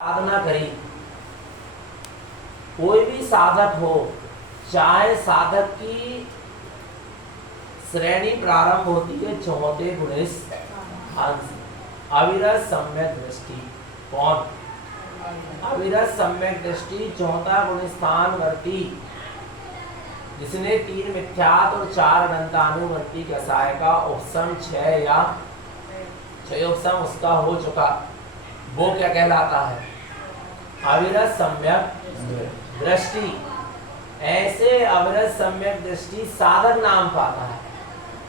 साधना करी, कोई भी साधक हो, चाहे साधक की श्रेणी प्रारंभ होती है चौथे गुणस्थान से। अविरत सम्यक दृष्टि कौन? अविरत सम्यक दृष्टि चौथा गुणस्थान वर्ती, जिसने 3 मिथ्यात् और 4 अनंतानुवर्ती कसाय का उपसम 6 उपसम उसका हो चुका, वो क्या कहलाता है? अविरत सम्यक दृष्टि। ऐसे अविरत सम्यक दृष्टि साधक नाम पाता है,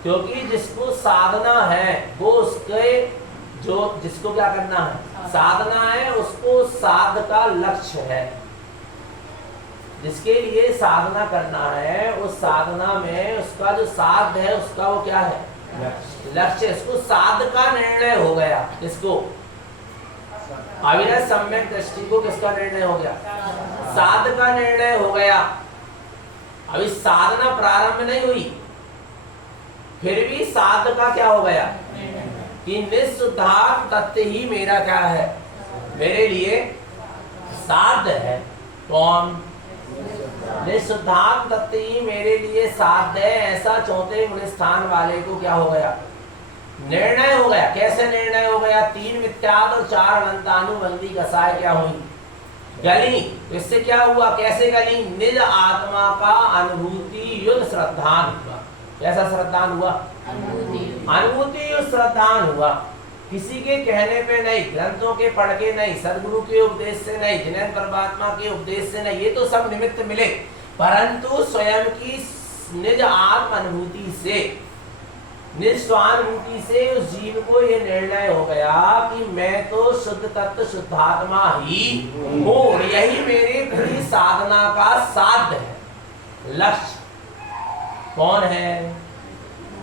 क्योंकि जिसको साधना है वो उसके जो जिसको क्या करना है, साधना है, उसको साध का लक्ष्य है। जिसके लिए साधना करना है, उस साधना में उसका जो साध है उसका वो क्या है? लक्ष्य। इसको साध का निर्णय हो गया। इसको अविरत सम्यक दृष्टि को किसका निर्णय हो गया? साध का निर्णय हो गया। अभी साधना प्रारंभ नहीं हुई, फिर भी साध का क्या हो गया कि निःशुद्धात्म तत्व ही मेरा क्या है, मेरे लिए साध है। कौन? निःशुद्धात्म तत्व ही मेरे लिए साध है, ऐसा चौथे गुणस्थान वाले को क्या हो गया? निर्णय हो गया। कैसे निर्णय हो गया? 3 मिथ्यात् और 4 अनंतानुबंधी कसाय क्या हुई? गली। इससे क्या हुआ? कैसे गली? निज आत्मा का अनुभूति युद्ध श्रद्धान हुआ। कैसा श्रद्धान हुआ? अनुभूति युद्ध श्रद्धान हुआ। किसी के कहने पे नहीं, ग्रंथों के पढ़ के नहीं, सदगुरु के उपदेश से नहीं, जिनेन्द्र परमात्मा के उपदेश से नहीं, ये तो सब निमित्त मिले, परंतु स्वयं की निज आत्म अनुभूति से, निज स्वानुभूति से उस जीव को ये निर्णय हो गया कि मैं तो शुद्ध तत्व शुद्धात्मा ही हूँ, यही मेरी पूरी साधना का साध्य है, लक्ष्य। कौन है?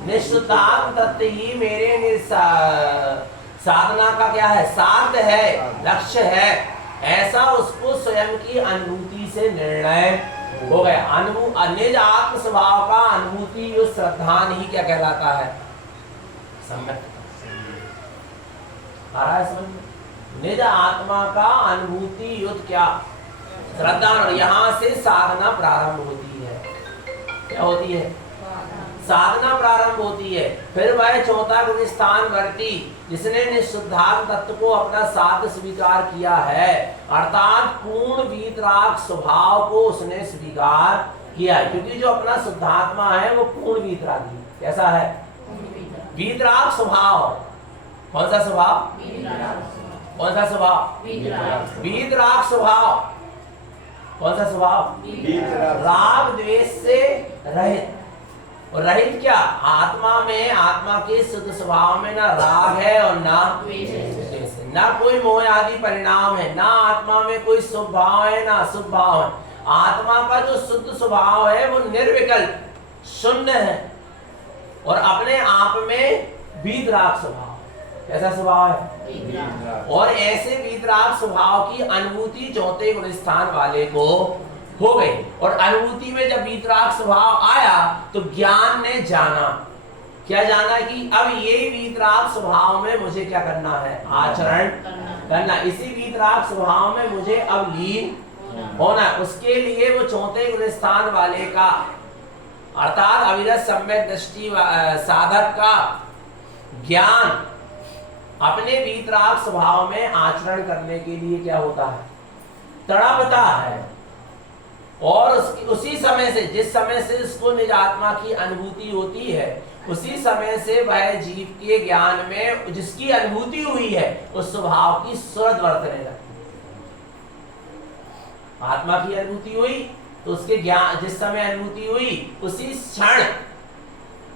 निःशुद्धात्म तत्व ही मेरे साधना का क्या है? साध्य है, लक्ष्य है। ऐसा उसको स्वयं की अनुभूति से निर्णय हो गया। निज आत्म स्वभाव का अनुभूति उस श्रद्धान ही क्या कहलाता है? सम्यक। आ रहा है समझ में? निज आत्मा का अनुभूति युद्ध क्या? श्रद्धान। और यहाँ से साधना प्रारंभ होती है। क्या होती है? साधना प्रारंभ होती है। फिर वह चौथा गुणस्थान वर्ती, जिसने निःशुद्धात्म तत्व को अपना साध स्वीकार किया है, अर्थात पूर्ण वीतराग स्वभाव को उसने स्वीकार किया है। क्योंकि जो अपना शुद्धात्मा है वो पूर्ण वीतरागी। कैसा है? वीतराग स्वभाव। कौन सा स्वभाव? कौन सा स्वभाव? वीतराग स्वभाव। कौन सा स्वभाव? राग द्वेष से रहित। और रहित क्या? आत्मा में, आत्मा के शुद्ध स्वभाव में ना राग है और ना द्वेष है, ना कोई मोह आदि परिणाम है, ना आत्मा में कोई शुभ भाव है ना अशुभ भाव है। आत्मा का जो शुद्ध स्वभाव है वो निर्विकल्प शून्य है, और अपने आप में वीतराग स्वभाव। कैसा स्वभाव है? और ऐसे वीतराग स्वभाव की अनुभूति चौथे गुणस्थान वाले को हो गई। और अनुभूति में जब वीतराग स्वभाव आया तो ज्ञान ने जाना, क्या जाना? कि अब ये वीतराग स्वभाव में मुझे क्या करना है? आचरण करना। इसी वीतराग स्वभाव में मुझे अब लीन होना। उसके लिए वो चौथे गुणस्थान वाले का, अर्थात अविरत सम्यक दृष्टि साधक का ज्ञान अपने वीतराग स्वभाव में आचरण करने के लिए क्या होता है? तड़पता है। और उसी समय से, जिस समय से उसको निज आत्मा की अनुभूति होती है, उसी समय से वह जीव के ज्ञान में जिसकी अनुभूति हुई है उस स्वभाव की सूरत वर्तने लगती है। आत्मा की अनुभूति हुई तो उसके ज्ञान, जिस समय अनुभूति हुई उसी क्षण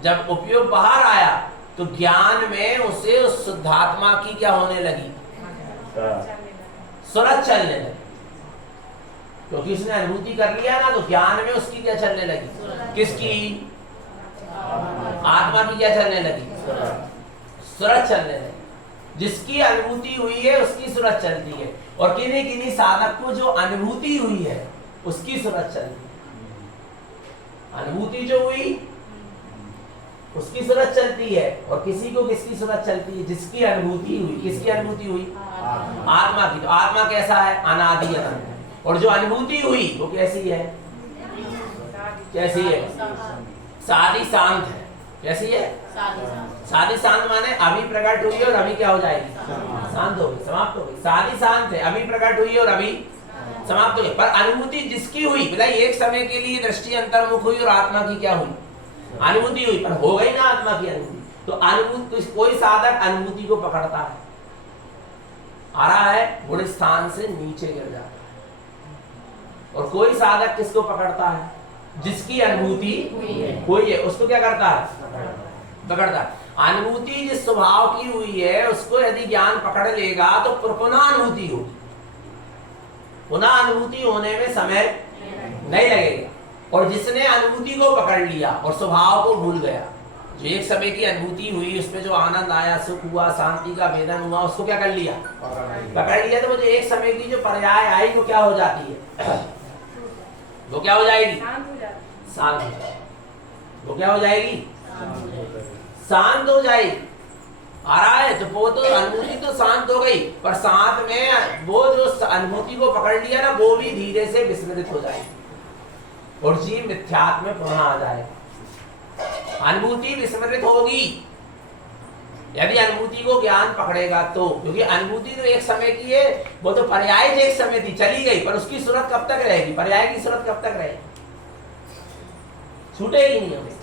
जब उपयोग बाहर आया तो ज्ञान में उसे उस शुद्धात्मा की क्या होने लगी? सूरत चलने लगी। क्योंकि उसने अनुभूति कर लिया ना, तो ज्ञान में उसकी क्या चलने लगी? किसकी? आत्मा की क्या चलने लगी? सूरत चलने लगी। जिसकी अनुभूति हुई है उसकी सूरत चलती है, और किन्हीं किन्हीं साधक को जो अनुभूति हुई है उसकी सूरत चलती है। अनुभूति जो हुई उसकी सूरत चलती है, और किसी को किसकी सूरत चलती है? जिसकी अनुभूति हुई। किसकी अनुभूति हुई? आत्मा की। तो आत्मा कैसा है? अनादि अनंत। और जो अनुभूति हुई वो कैसी है? कैसी है? सादी शांत है। कैसी है? सादी शांत माने अभी प्रकट हुई और अभी क्या हो जाएगी? शांत हो गई, समाप्त हो गई। सादी शांत है, अभी प्रकट हुई और अभी समाप्त हो गई। पर अनुभूति जिसकी हुई, बोला एक समय के लिए दृष्टि अंतर्मुख हुई और आत्मा की क्या हुई? अनुभूति हुई। पर हो गई ना आत्मा की अनुभूति। तो अनुभूति, कोई साधक अनुभूति को पकड़ता है, आ रहा है गुण स्थान से नीचे गिर जाता है। और कोई साधक किसको पकड़ता है? जिसकी अनुभूति हुई है, उसको क्या करता है? पकड़ता है। अनुभूति जिस स्वभाव की हुई है उसको यदि ज्ञान पकड़ लेगा तो पुनः अनुभूति होगी। पुनः अनुभूति होने में समय नहीं लगेगा। और जिसने अनुभूति को पकड़ लिया और स्वभाव को भूल गया, जो एक समय की अनुभूति हुई, उसमें जो आनंद आया, सुख हुआ, शांति का वेदन हुआ, उसको क्या कर लिया? पकड़ लिया। तो वो जो एक समय की जो पर्याय आई वो क्या हो जाती है? वो क्या हो जाएगी? शांत हो जाएगी। वो क्या हो जाएगी? शांत हो जाएगी। आ रहा है तो वो तो अनुभूति तो शांत हो गई, पर साथ में वो जो अनुभूति को पकड़ लिया ना, वो भी धीरे से विस्मृत हो जाएगी और जीव मिथ्यात्व में पुनः आ जाएगा। अनुभूति विस्मृत होगी यदि अनुभूति को ज्ञान पकड़ेगा तो, क्योंकि अनुभूति तो एक समय की है, वो तो पर्याय एक समय थी, चली गई, पर उसकी सूरत कब तक रहेगी? पर्याय की सूरत कब तक रहेगी? छूटेगी नहीं हमें।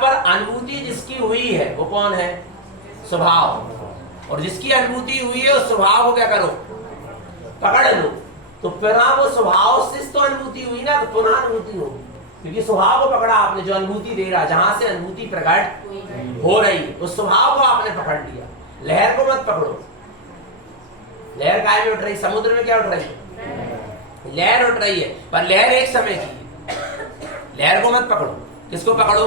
पर अनुभूति जिसकी हुई है वो कौन है? स्वभाव। और जिसकी अनुभूति हुई है उस स्वभाव को क्या करो? पकड़ लो। तो पुनः वो स्वभाव से तो अनुभूति हुई ना, तो पुनः अनुभूति होगी, क्योंकि स्वभाव को पकड़ा आपने, जो अनुभूति दे रहा, जहां से अनुभूति प्रकट हो रही है उस स्वभाव को आपने पकड़ लिया। लहर को मत पकड़ो। लहर काय में उठ रही? समुद्र में क्या उठ रही है? लहर उठ रही है, पर लहर एक समय की है। लहर को मत पकड़ो। किसको पकड़ो?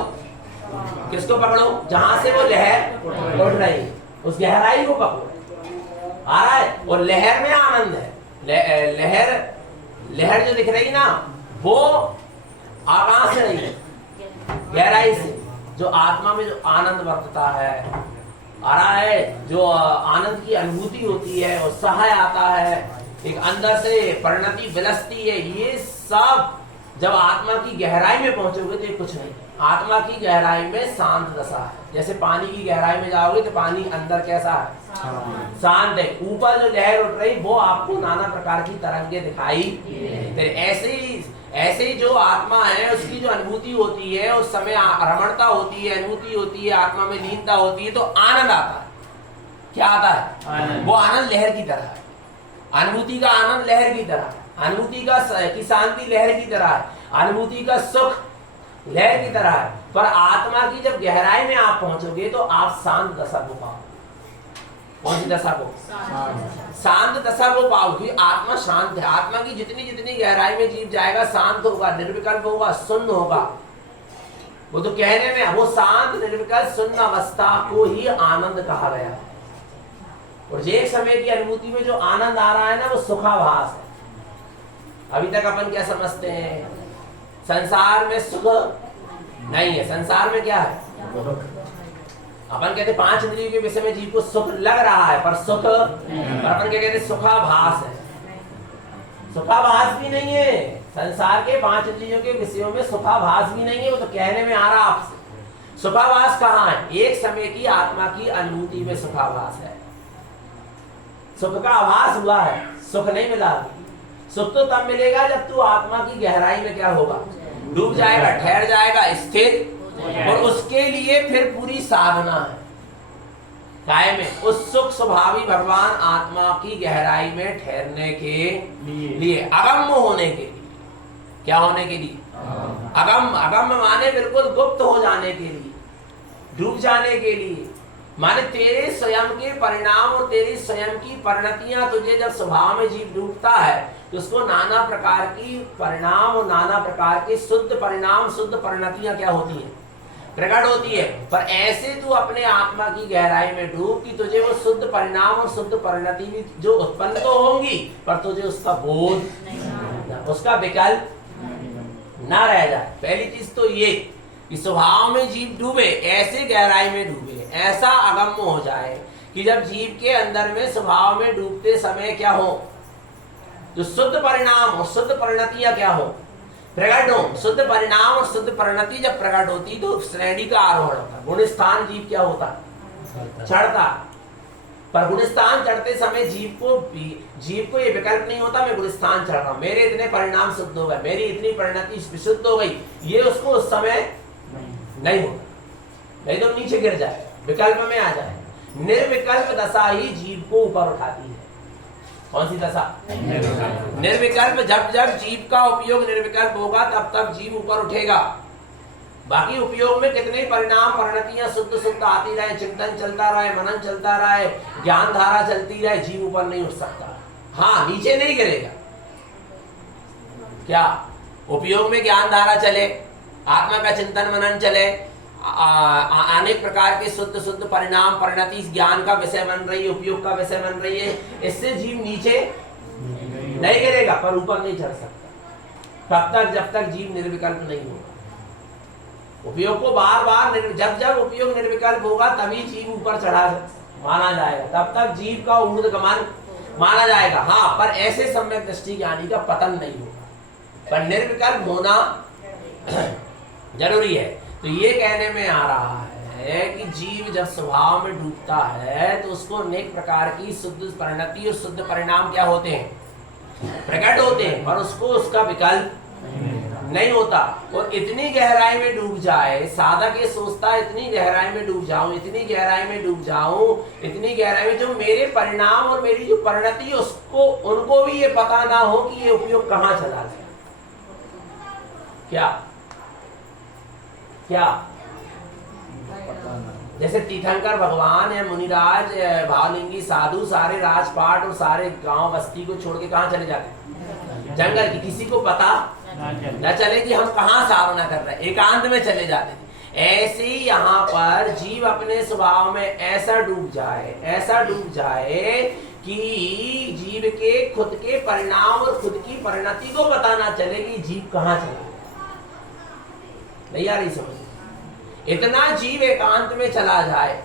किसको पकड़ो? जहां से वो लहर उठ रही है उस गहराई को पकड़ो। आ रहा है। और लहर में आनंद है। लहर जो दिख रही ना, वो आकाश से नहीं, गहराई से। जो आत्मा में जो आनंद वर्तता है, आ रहा है, जो आनंद की अनुभूति होती है, उत्साह आता है, एक अंदर से परिणति विलसती है, ये सब जब आत्मा की गहराई में पहुंचोगे तो ये कुछ नहीं। आत्मा की गहराई में शांत दशा है। जैसे पानी की गहराई में जाओगे तो पानी अंदर कैसा है? शांत है। ऊपर जो लहर उठ रही वो आपको नाना प्रकार की तरंगे दिखाई दे। ऐसे ही जो आत्मा है उसकी जो अनुभूति होती है, उस समय रमणता होती है, अनुभूति होती है, आत्मा में लीनता होती है, तो आनंद आता है। क्या आता है? वो आनंद लहर की तरह है। अनुभूति का आनंद लहर की तरह है। अनुभूति की शांति लहर की तरह है। अनुभूति का सुख लहर की तरह है। पर आत्मा की जब गहराई में आप पहुंचोगे तो आप शांत दशा को पाओ। कौन सी दशा को? शांत दशा को पाओ, क्योंकि आत्मा शांत है। आत्मा की जितनी गहराई में जीव जाएगा शांत होगा, निर्विकल्प होगा, शून्य होगा। वो तो कहने में वो शांत निर्विकल्प शून्य अवस्था को ही आनंद कहा गया है। और एक समय की अनुभूति में जो आनंद आ रहा है ना, वो सुखाभास है। अभी तक अपन क्या समझते हैं? संसार में सुख नहीं है। संसार में क्या है? अपन कहते 5 इंद्रियों के विषय में जीव को सुख लग रहा है, पर सुख, पर अपन क्या कहते? सुखाभास है। सुखाभास भी नहीं है। संसार के 5 इंद्रियों के विषयों में सुखाभास भी नहीं है। वो तो कहने में आ रहा आपसे। सुखाभास कहाँ है? एक समय की आत्मा की अनुभूति में सुखाभास है। सुख का आभास हुआ है, सुख नहीं मिला। सुख तो तब मिलेगा जब तू आत्मा की गहराई में क्या होगा? डूब जाएगा, ठहर जाएगा, स्थिर। और उसके लिए फिर पूरी साधना है काय में, उस सुख स्वभावी भगवान आत्मा की गहराई में ठहरने के लिए, अगम्य होने के लिए। क्या होने के लिए? अगम्य माने बिल्कुल गुप्त हो जाने के लिए, डूब जाने के लिए। माने तेरे स्वयं के परिणाम और तेरी स्वयं की परिणतियां तुझे जब स्वभाव में जीव डूबता है तो उसको नाना प्रकार की परिणाम और नाना प्रकार के शुद्ध परिणाम, शुद्ध परिणतियां क्या होती हैं? प्रकट होती है। पर ऐसे तू अपने आत्मा की गहराई में डूब कि तुझे वो शुद्ध परिणाम और शुद्ध परिणति भी जो उत्पन्न तो होंगी, पर तुझे उसका बोध, उसका विकल्प ना रह जाए। पहली चीज तो ये कि स्वभाव में जीव डूबे, ऐसे गहराई में डूबे, ऐसा अगम्य हो जाए कि जब जीव के अंदर में स्वभाव में डूबते समय क्या हो, जो शुद्ध परिणाम और शुद्ध परिणतियां क्या हो, प्रकट हो। शुद्ध परिणाम और शुद्ध परिणति जब प्रकट होती तो श्रेणी का आरोहण होता, गुण स्थान जीव क्या होता, चढ़ता। पर गुण स्थान चढ़ते समय जीव को ये विकल्प नहीं होता मैं गुण स्थान चढ़ रहा हूं, मेरे इतने परिणाम शुद्ध हो गए, मेरी इतनी परिणति विशुद्ध हो गई, ये उसको उस समय नहीं होता, नहीं तो नीचे गिर जाए, विकल्प में आ जाए। निर्विकल्प दशा ही जीव को ऊपर उठाती है। कौन सी दशा? निर्विकल्प। जब जब जीव का उपयोग निर्विकल्प होगा तब तक जीव ऊपर उठेगा। बाकी उपयोग में कितने परिणाम परिणतियां शुद्ध शुद्ध आती रहे, चिंतन चलता रहे, मनन चलता रहे, ज्ञान धारा चलती रहे, जीव ऊपर नहीं उठ सकता। हाँ, नीचे नहीं गिरेगा। क्या उपयोग में ज्ञान धारा चले, आत्मा का चिंतन मनन चले, अनेक प्रकार के शुद्ध शुद्ध परिणाम परिणति ज्ञान का विषय बन रही है, उपयोग का विषय बन रही है, इससे जीव नीचे नहीं गिरेगा पर ऊपर नहीं चढ़ सकता तब तक जब तक जीव निर्विकल्प नहीं होगा। उपयोग को बार बार जब जब उपयोग निर्विकल्प होगा तभी जीव ऊपर चढ़ा माना जाएगा, तब तक जीव का ऊर्ध्वगमन माना जाएगा। हाँ, पर ऐसे सम्यक दृष्टि ज्ञानी का पतन नहीं होगा, पर निर्विकल्प होना जरूरी है। तो ये कहने में आ रहा है कि जीव जब स्वभाव में डूबता है तो उसको अनेक प्रकार की शुद्ध परिणति और शुद्ध परिणाम क्या होते हैं, प्रकट होते हैं, पर उसको उसका विकल्प नहीं होता। और इतनी गहराई में डूब जाए, साधक ये सोचता है इतनी गहराई में डूब जाऊं, इतनी गहराई में डूब जाऊं, इतनी गहराई में जो मेरे परिणाम और मेरी जो परिणति उसको उनको भी ये पता ना हो कि ये उपयोग कहाँ चला गया। क्या क्या जैसे तीर्थंकर भगवान है, मुनिराज, भावलिंगी साधु सारे राजपाट और सारे गांव बस्ती को छोड़ के कहाँ चले जाते, जंगल की, किसी को पता न चले कि हम कहाँ साधना कर रहे हैं, एकांत में चले जाते थे। ऐसे ही यहाँ पर जीव अपने स्वभाव में ऐसा डूब जाए कि जीव के खुद के परिणाम और खुद की परिणति को पता ना चले कि जीव कहाँ चला। नहीं आ रही समझ? इतना जीव एकांत में चला जाए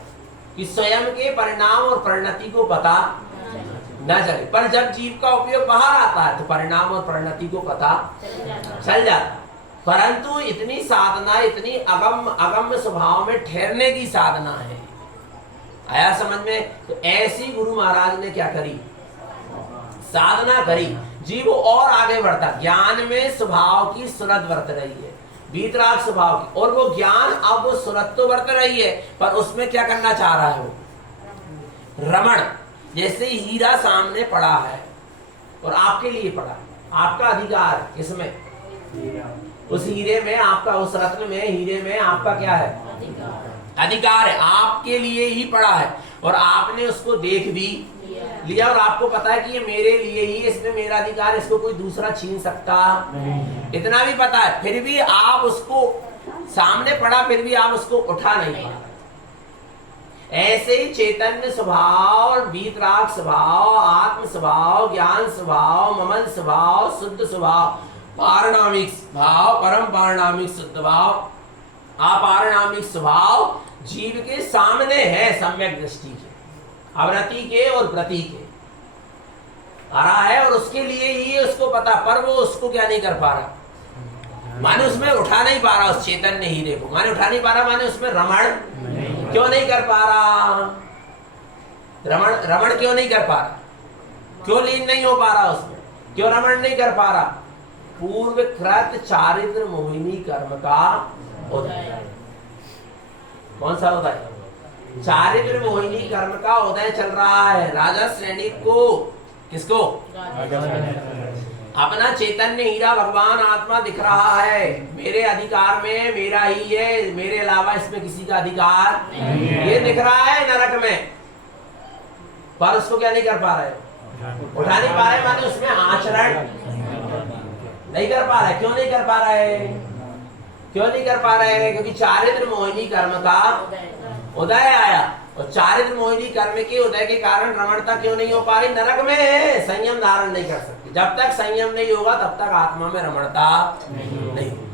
कि स्वयं के परिणाम और परिणति को पता न चले, पर जब जीव का उपयोग बाहर आता है तो परिणाम और परिणति को पता चल जाता। परंतु इतनी साधना, इतनी अगम्य स्वभाव में ठहरने की साधना है। आया समझ में? तो ऐसी गुरु महाराज ने क्या करी, साधना करी, जीव और आगे बढ़ता, ज्ञान में स्वभाव की सुरत बरत रही है, वीतराग स्वभाव की, और वो ज्ञान अब वो सुरत तो बरत रही है पर उसमें क्या करना चाह रहा है वो, रमण। जैसे हीरा सामने पड़ा है और आपके लिए पड़ा, आपका अधिकार इसमें, उस हीरे में आपका, उस रत्न में, हीरे में आपका क्या है, अधिकार है, आपके लिए ही पड़ा है और आपने उसको देख भी लिया और आपको पता है कि ये मेरे लिए ही, इसमें मेरा अधिकार, इसको कोई दूसरा छीन सकता नहीं। इतना भी पता है, फिर भी आप उसको, सामने पड़ा फिर भी आप उसको उठा नहीं पा रहे। ऐसे ही चैतन्य स्वभाव, वीतराग स्वभाव, आत्म स्वभाव, ज्ञान स्वभाव, ममन स्वभाव, शुद्ध स्वभाव, पारणामिक भाव, परम पारणामिक शुद्ध भाव, अपारणामिक स्वभाव जीव के सामने है, सम्यक दृष्टि के, अवरति के और व्रति के आ रहा है और उसके लिए ही उसको पता, पर वो उसको क्या नहीं कर पा रहा, माने उसमें उठा नहीं पा रहा, उस चैतन्य हीरे को माने उठा नहीं पा रहा, माने उसमें रमण क्यों नहीं कर पा रहा, रमण क्यों नहीं कर पा रहा, क्यों लीन नहीं हो पा रहा उसमें, क्यों रमण नहीं कर पा रहा, पूर्व कृत चारित्र मोहिनी कर्म का उदय। कौन सा उदय? चारित्र मोहिनी कर्म का उदय चल रहा है। राजा श्रेणी को, किसको? अपना चैतन्य हीरा भगवान आत्मा दिख रहा है, मेरे अधिकार में, मेरा ही है, मेरे अलावा इसमें किसी का अधिकार नहीं है, ये दिख रहा है नरक में, पर उसको क्या नहीं कर पा रहे, उठा नहीं पा रहे, माने उसमें आचरण नहीं कर पा रहे। क्यों नहीं कर पा रहे, क्यों नहीं कर पा रहे? क्योंकि चारित्र मोहिनी कर्म का उदय आया और चारित्र मोहिनी कर्म के उदय के कारण रमणता क्यों नहीं हो पा रही, नरक में है, संयम धारण नहीं कर सकती। जब तक संयम नहीं होगा तब तक आत्मा में रमणता नहीं होगी।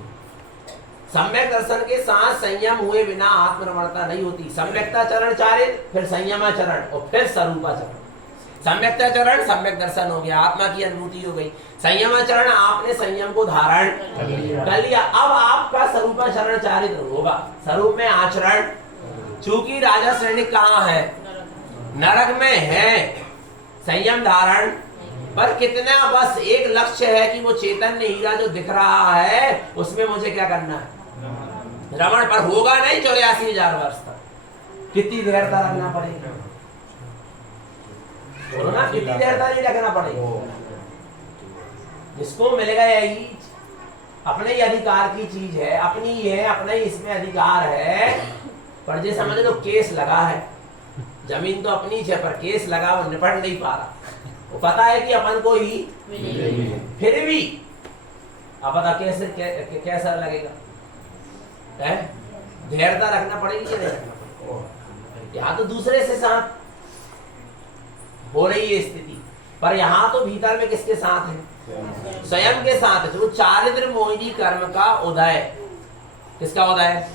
सम्यक दर्शन के साथ संयम हुए बिना आत्मरमणता नहीं होती। सम्यक्ताचरण चारित, फिर संयमाचरण और फिर स्वरूपाचरण। सम्यक्ताचरण सम्यक दर्शन हो गया, आत्मा की अनुभूति हो गई। संयमाचरण आपने संयम को धारण कर लिया, अब आपका स्वरूपाचरण चारित होगा, स्वरूप में आचरण। चूंकि राजा श्रेणी कहाँ है? नरक में है। संयम धारण पर कितना, बस एक लक्ष्य है कि वो चैतन्य हीरा जो दिख रहा है उसमें मुझे क्या करना है? रमण। पर होगा नहीं 84,000 वर्ष तक। कितनी धैर्यता रखना पड़ेगा? बोलो ना, कितनी धैर्यता नहीं रखना पड़ेगा? जिसको मिलेगा यही अपने ही अधिकार की चीज है, अपनी ही है, अपना ही इसमें अधिकार है। पर जे समझ लो केस लगा है, जमीन तो अपनी है पर केस लगा, वो निपट नहीं पा रहा। वो पता है कि अपन को ही, फिर भी अब पता कैसे कैसा लगेगा? धैर्यता रखना पड़ेगी कि नहीं रखना पड़ेगा? यहाँ तो दूसरे से साथ हो रही है स्थिति, पर यहाँ तो भीतर में किसके साथ है? स्वयं के साथ। जो चारित्र मोहिनी कर्म का उदय, किसका उदय?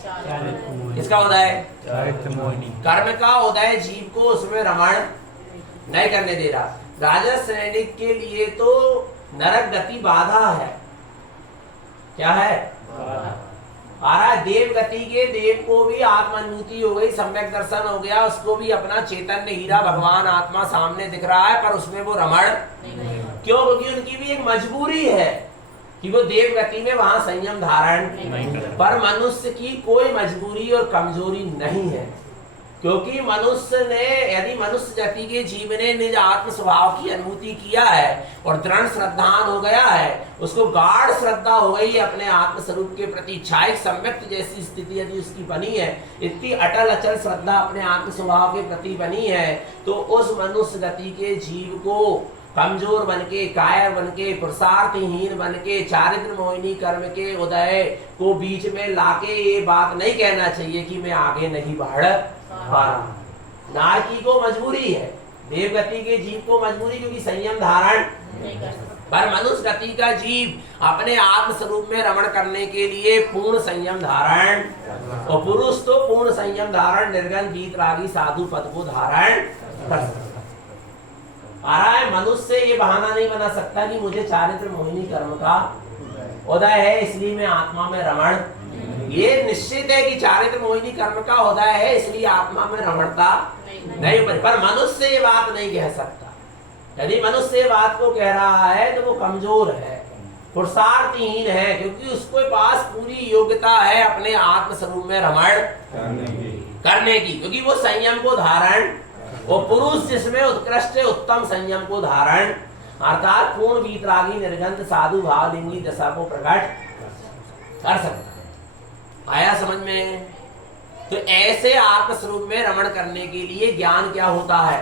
किसका उदय? कर्म का उदय जीव को उसमें रमण नहीं करने दे रहा। राजा श्रेणी के लिए तो नरक गति बाधा है। क्या है? आ रहा है देव गति के, देव को भी आत्मानुभूति हो गई, सम्यक दर्शन हो गया, उसको भी अपना चैतन्य हीरा भगवान आत्मा सामने दिख रहा है, पर उसमें वो रमण क्यों? क्योंकि उनकी भी एक मजबूरी है कि वो देव गति में वहां संयम धारण, पर मनुष्य की कोई मजबूरी और कमजोरी नहीं है। क्योंकि मनुष्य ने, यदि मनुष्य जाति के जीव ने निज आत्म स्वभाव की अनुभूति किया है और दृढ़ श्रद्धान हो गया है, उसको गाढ़ श्रद्धा हो गई अपने आत्म स्वरूप के प्रति, इच्छाएं सम्यक्त जैसी स्थिति यदि उसकी बनी है, इतनी अटल अचल श्रद्धा अपने आत्म स्वभाव के प्रति बनी है, तो उस मनुष्य गति के जीव को कमजोर बनके, कायर बनके, पुरुषार्थहीन बनके, चारित्र मोहिनी कर्म के उदय को बीच में लाके ये बात नहीं कहना चाहिए कि मैं आगे नहीं बढ़ पा रहा। नारकी को मजबूरी है, देवगति के जीव को मजबूरी, क्योंकि संयम धारण। पर मनुष्य गति का जीव अपने आत्म स्वरूप में रमण करने के लिए पूर्ण संयम धारण, और पुरुष तो पूर्ण संयम धारण निर्गन वीतरागी साधु पद को धारण कर सकता। आ रहा है, मनुष्य ये बहाना नहीं बना सकता कि मुझे चारित्र मोहिनी कर्म का उदय है इसलिए मैं आत्मा में रमण। ये निश्चित है कि चारित्र मोहिनी कर्म का उदय है इसलिए आत्मा में रमणता नहीं, पर मनुष्य ये बात नहीं कह सकता। यदि मनुष्य ये बात को कह रहा है तो वो कमजोर है, पुरुषार्थहीन है, क्योंकि उसके पास पूरी योग्यता है अपने आत्म स्वरूप में रमण करने की, क्योंकि वो संयम को धारण, वो पुरुष जिसमें उत्कृष्ट उत्तम संयम को धारण अर्थात पूर्ण वीतरागी निर्गंध साधु भावलिंगी दशा को प्रकट कर सकता है। आया समझ में? तो ऐसे आत्म स्वरूप में रमण करने के लिए ज्ञान क्या होता है?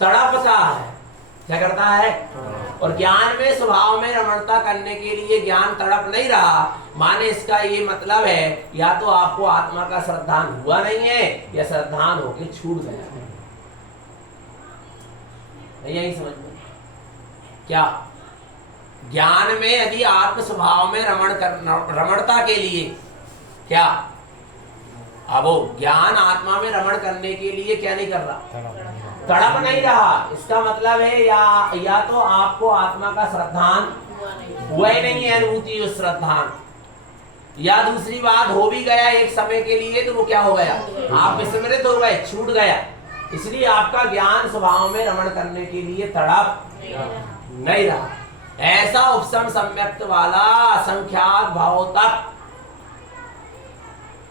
तड़पता है। क्या करता है? और ज्ञान में स्वभाव में रमणता करने के लिए ज्ञान तड़प नहीं रहा, माने इसका ये मतलब है या तो आपको आत्मा का श्रद्धान हुआ नहीं है या श्रद्धान होके छूट गया है। यही समझ में क्या? ज्ञान में यदि आत्म स्वभाव में रमणता के लिए क्या, अब वो ज्ञान आत्मा में रमण करने के लिए क्या नहीं कर रहा? तड़प नहीं रहा। इसका मतलब है या तो आपको आत्मा का श्रद्धान हुआ ही नहीं है, अनुभूति उस श्रद्धान, या दूसरी बात हो भी गया एक समय के लिए तो वो क्या हो गया? आप विस्मृत हो गए, छूट गया। इसलिए आपका ज्ञान स्वभाव में रमण करने के लिए तड़प नहीं रहा। ऐसा उपसम सम्यक्त वाला असंख्यात भाव तक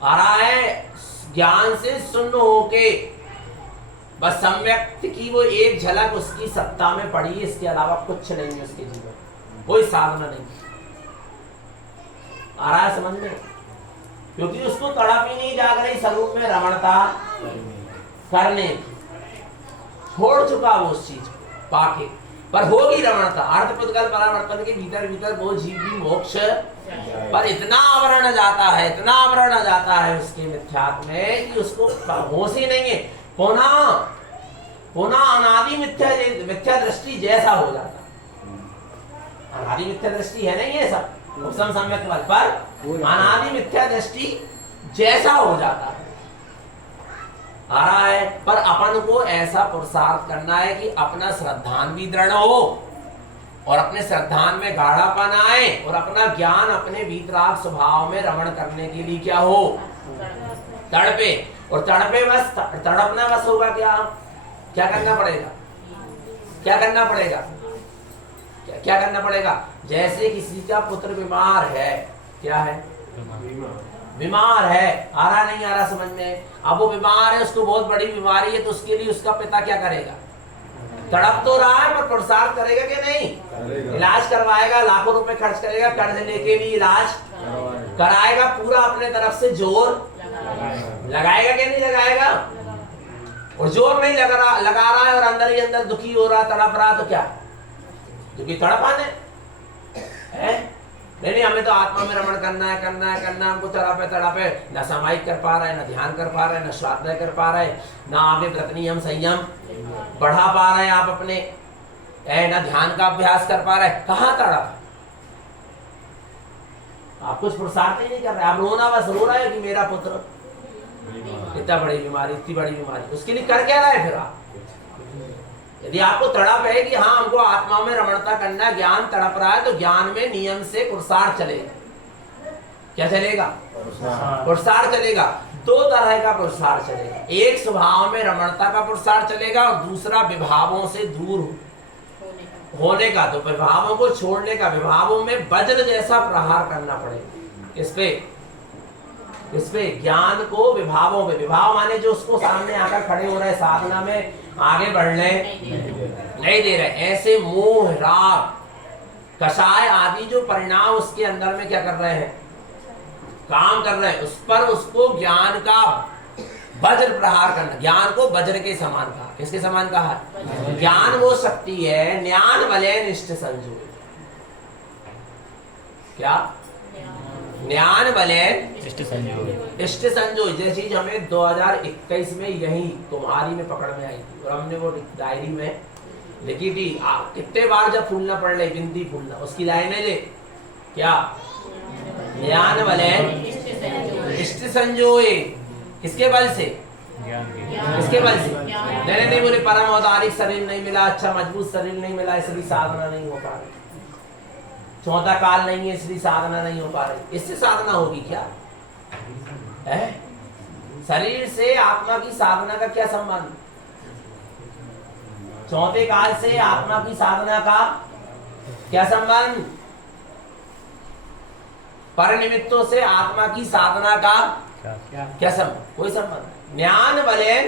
आ रहा है, ज्ञान से शून्य होके बस सम्यक्त की वो एक झलक उसकी सत्ता में पड़ी, इसके अलावा कुछ नहीं है उसके जीवन, कोई साधना नहीं। आ रहा है समझ में? क्योंकि उसको तड़प ही नहीं जाग रही स्वरूप में रमणता करने, छोड़ चुका वो उस चीज को पाके, पर होगी रमणता। अर्थ पुद्गल परावर्तन के भीतर भीतर वो जीव भी मोक्ष, पर इतना आवरण जाता है, इतना आवरण जाता है उसके मिथ्यात्व में कि उसको होश ही नहीं है। पुनः अनादि मिथ्या दृष्टि जैसा हो जाता। अनादि मिथ्या दृष्टि है नहीं ये सब, उपशम सम्यक बल पर अनादि मिथ्या दृष्टि जैसा हो जाता है, आ रहा है। पर अपन को ऐसा पुरुषार्थ करना है कि अपना श्रद्धान भी दृढ़ हो और अपने श्रद्धान में गाढ़ापन आए और अपना ज्ञान अपने वीतराग स्वभाव में रमण करने के लिए क्या हो, तड़पे। और तड़पे बस तड़पना बस होगा क्या करना पड़ेगा, क्या करना पड़ेगा, क्या करना पड़ेगा। जैसे किसी का पुत्र बीमार है, क्या है, बीमार है, आ रहा नहीं आ रहा समझ में। अब वो बीमार है, उसको बहुत बड़ी बीमारी है, तो उसके लिए उसका पिता क्या करेगा, तड़प तो रहा है पर पुरुषार्थ करेगा कि नहीं, इलाज करवाएगा, लाखों रुपए खर्च करेगा, कर्ज लेके भी इलाज कराएगा, पूरा अपने तरफ से जोर लगाएगा कि नहीं लगाएगा। और जोर नहीं लगा रहा है और अंदर ही अंदर दुखी हो रहा, तड़प रहा, तो क्या, क्योंकि तड़पाने है। नहीं, हमें तो आत्मा में रमण करना है, हमको तड़पे न सामायिक कर पा रहे, न ध्यान कर पा रहे, न स्वाध्याय कर पा रहे, न आगे व्रत नियम संयम बढ़ा पा रहे हैं आप अपने, न ध्यान का अभ्यास कर पा रहे, कहाँ तड़प। आप कुछ पुरुषार्थ ही नहीं कर रहे, आप रोना बस रो रहे हैं कि मेरा पुत्र इतना बड़ी बीमारी, इतनी बड़ी बीमारी, उसके लिए कर क्या रहे फिर आप। यदि आपको तड़प है कि हाँ हमको आत्मा में रमणता करना, ज्ञान तड़प रहा है, तो ज्ञान में नियम से पुरुषार्थ चलेगा। क्या चलेगा, पुरुषार्थ चलेगा। दो तरह का पुरुषार्थ चलेगा, एक स्वभाव में रमणता का पुरुषार्थ चलेगा और दूसरा विभावों से दूर होने का, तो विभावों को छोड़ने का, विभावों में वज्र जैसा प्रहार करना पड़ेगा। इस पे ज्ञान को विभावों पे, विभाव माने जो उसको सामने आकर खड़े हो रहे साधना में आगे बढ़ने नहीं दे रहे, ऐसे मोह राग कषाय आदि जो परिणाम उसके अंदर में क्या कर रहे हैं, काम कर रहे हैं, उस पर उसको ज्ञान का वज्र प्रहार करना। ज्ञान को वज्र के समान कहा, किसके समान कहा, ज्ञान वो शक्ति है, ज्ञान बले निष्ठ संजोग, क्या ज्ञान बले इष्ट संजोग। जैसी चीज हमें 2021 में यही कुम्हारी में पकड़ में आई थी और हमने वो डायरी में लिखी थी, कितने बार जब फूलना पड़ रही बिंदी फूलना, उसकी लाइनें ले, क्या ज्ञान बले इष्ट संजोए, किसके बल से, किसके बल से, नहीं बोले परम औदारिक शरीर नहीं मिला, अच्छा मजबूत शरीर नहीं मिला, इसलिए साधना नहीं हो पा रही, चौथा काल नहीं है इसलिए साधना नहीं हो पा रही। इससे साधना होगी क्या है? शरीर से आत्मा की साधना का क्या संबंध, चौथे काल से आत्मा की साधना का क्या संबंध, पर निमित्तों से आत्मा की साधना का क्या संबंध, कोई संबंध। ज्ञान बले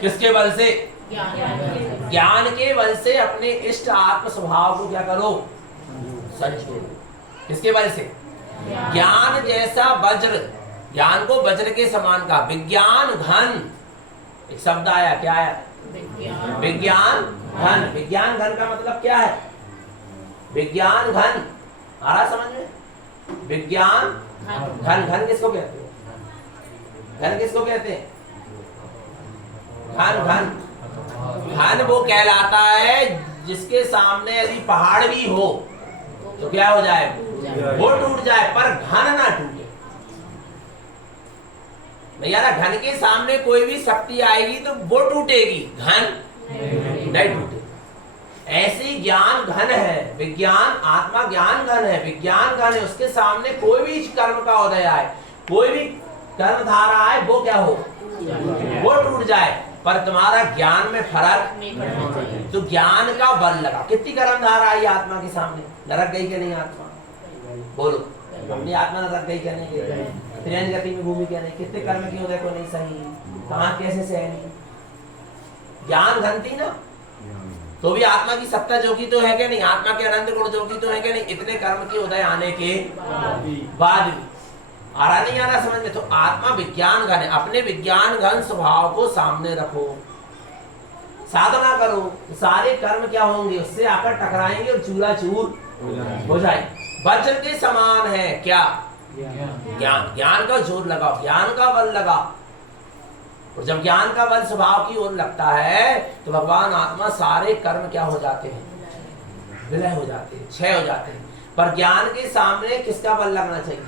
किसके बल से, ज्ञान के बल से अपने इष्ट आत्म स्वभाव को क्या करो, संजो। किसके बल से, ज्ञान जैसा वज्र, ज्ञान को वज्र के समान का, विज्ञान घन, एक शब्द आया, क्या आया, विज्ञान घन। विज्ञान घन का मतलब क्या है, विज्ञान घन, आ रहा समझ में, विज्ञान घन, घन किसको कहते हैं, घन किसको कहते हैं, घन घन घन वो कहलाता है जिसके सामने यदि पहाड़ भी हो तो क्या हो जाए, वो टूट जाए, पर घन ना टूटे। भैया ना, घन के सामने कोई भी शक्ति आएगी तो वो टूटेगी, घन नहीं टूटे। ऐसी ज्ञान घन है, विज्ञान आत्मा ज्ञान घन है, विज्ञान घन है, उसके सामने कोई भी कर्म का उदय आए, कोई भी कर्म धारा आए, वो क्या हो, वो टूट जाए, पर तुम्हारा ज्ञान में फर्क नहीं पड़ना चाहिए। तो ज्ञान का बल लगा। कितनी कर्म धारा आई आत्मा के सामने, नरक गई क्या नहीं आत्मा, बोलो अपनी आत्मा नरक गई क्या नहीं गई, त्रियन गति में भूमि क्या नहीं, कितने कर्म की उदय को नहीं सही, कहाँ कैसे सहनी, ज्ञान घन थी ना, तो भी आत्मा की सत्ता जोगी तो है क्या नहीं, आत्मा के अनंत गुण जोगी तो है क्या नहीं, इतने कर्म के उदय आने के बाद भी आ रहा नहीं आ रहा समझ में। तो आत्मा विज्ञान घन है, अपने विज्ञान घन स्वभाव को सामने रखो, साधना करो, तो सारे कर्म क्या होंगे, उससे आकर टकराएंगे और चूरा चूर हो जाए। वज्र के समान है क्या, ज्ञान, ज्ञान का जोर लगाओ, ज्ञान का बल लगाओ, और जब ज्ञान का बल स्वभाव की ओर लगता है तो भगवान आत्मा सारे कर्म क्या हो जाते हैं, विलय हो जाते हैं, क्षय हो जाते हैं। पर ज्ञान के सामने किसका बल लगना चाहिए?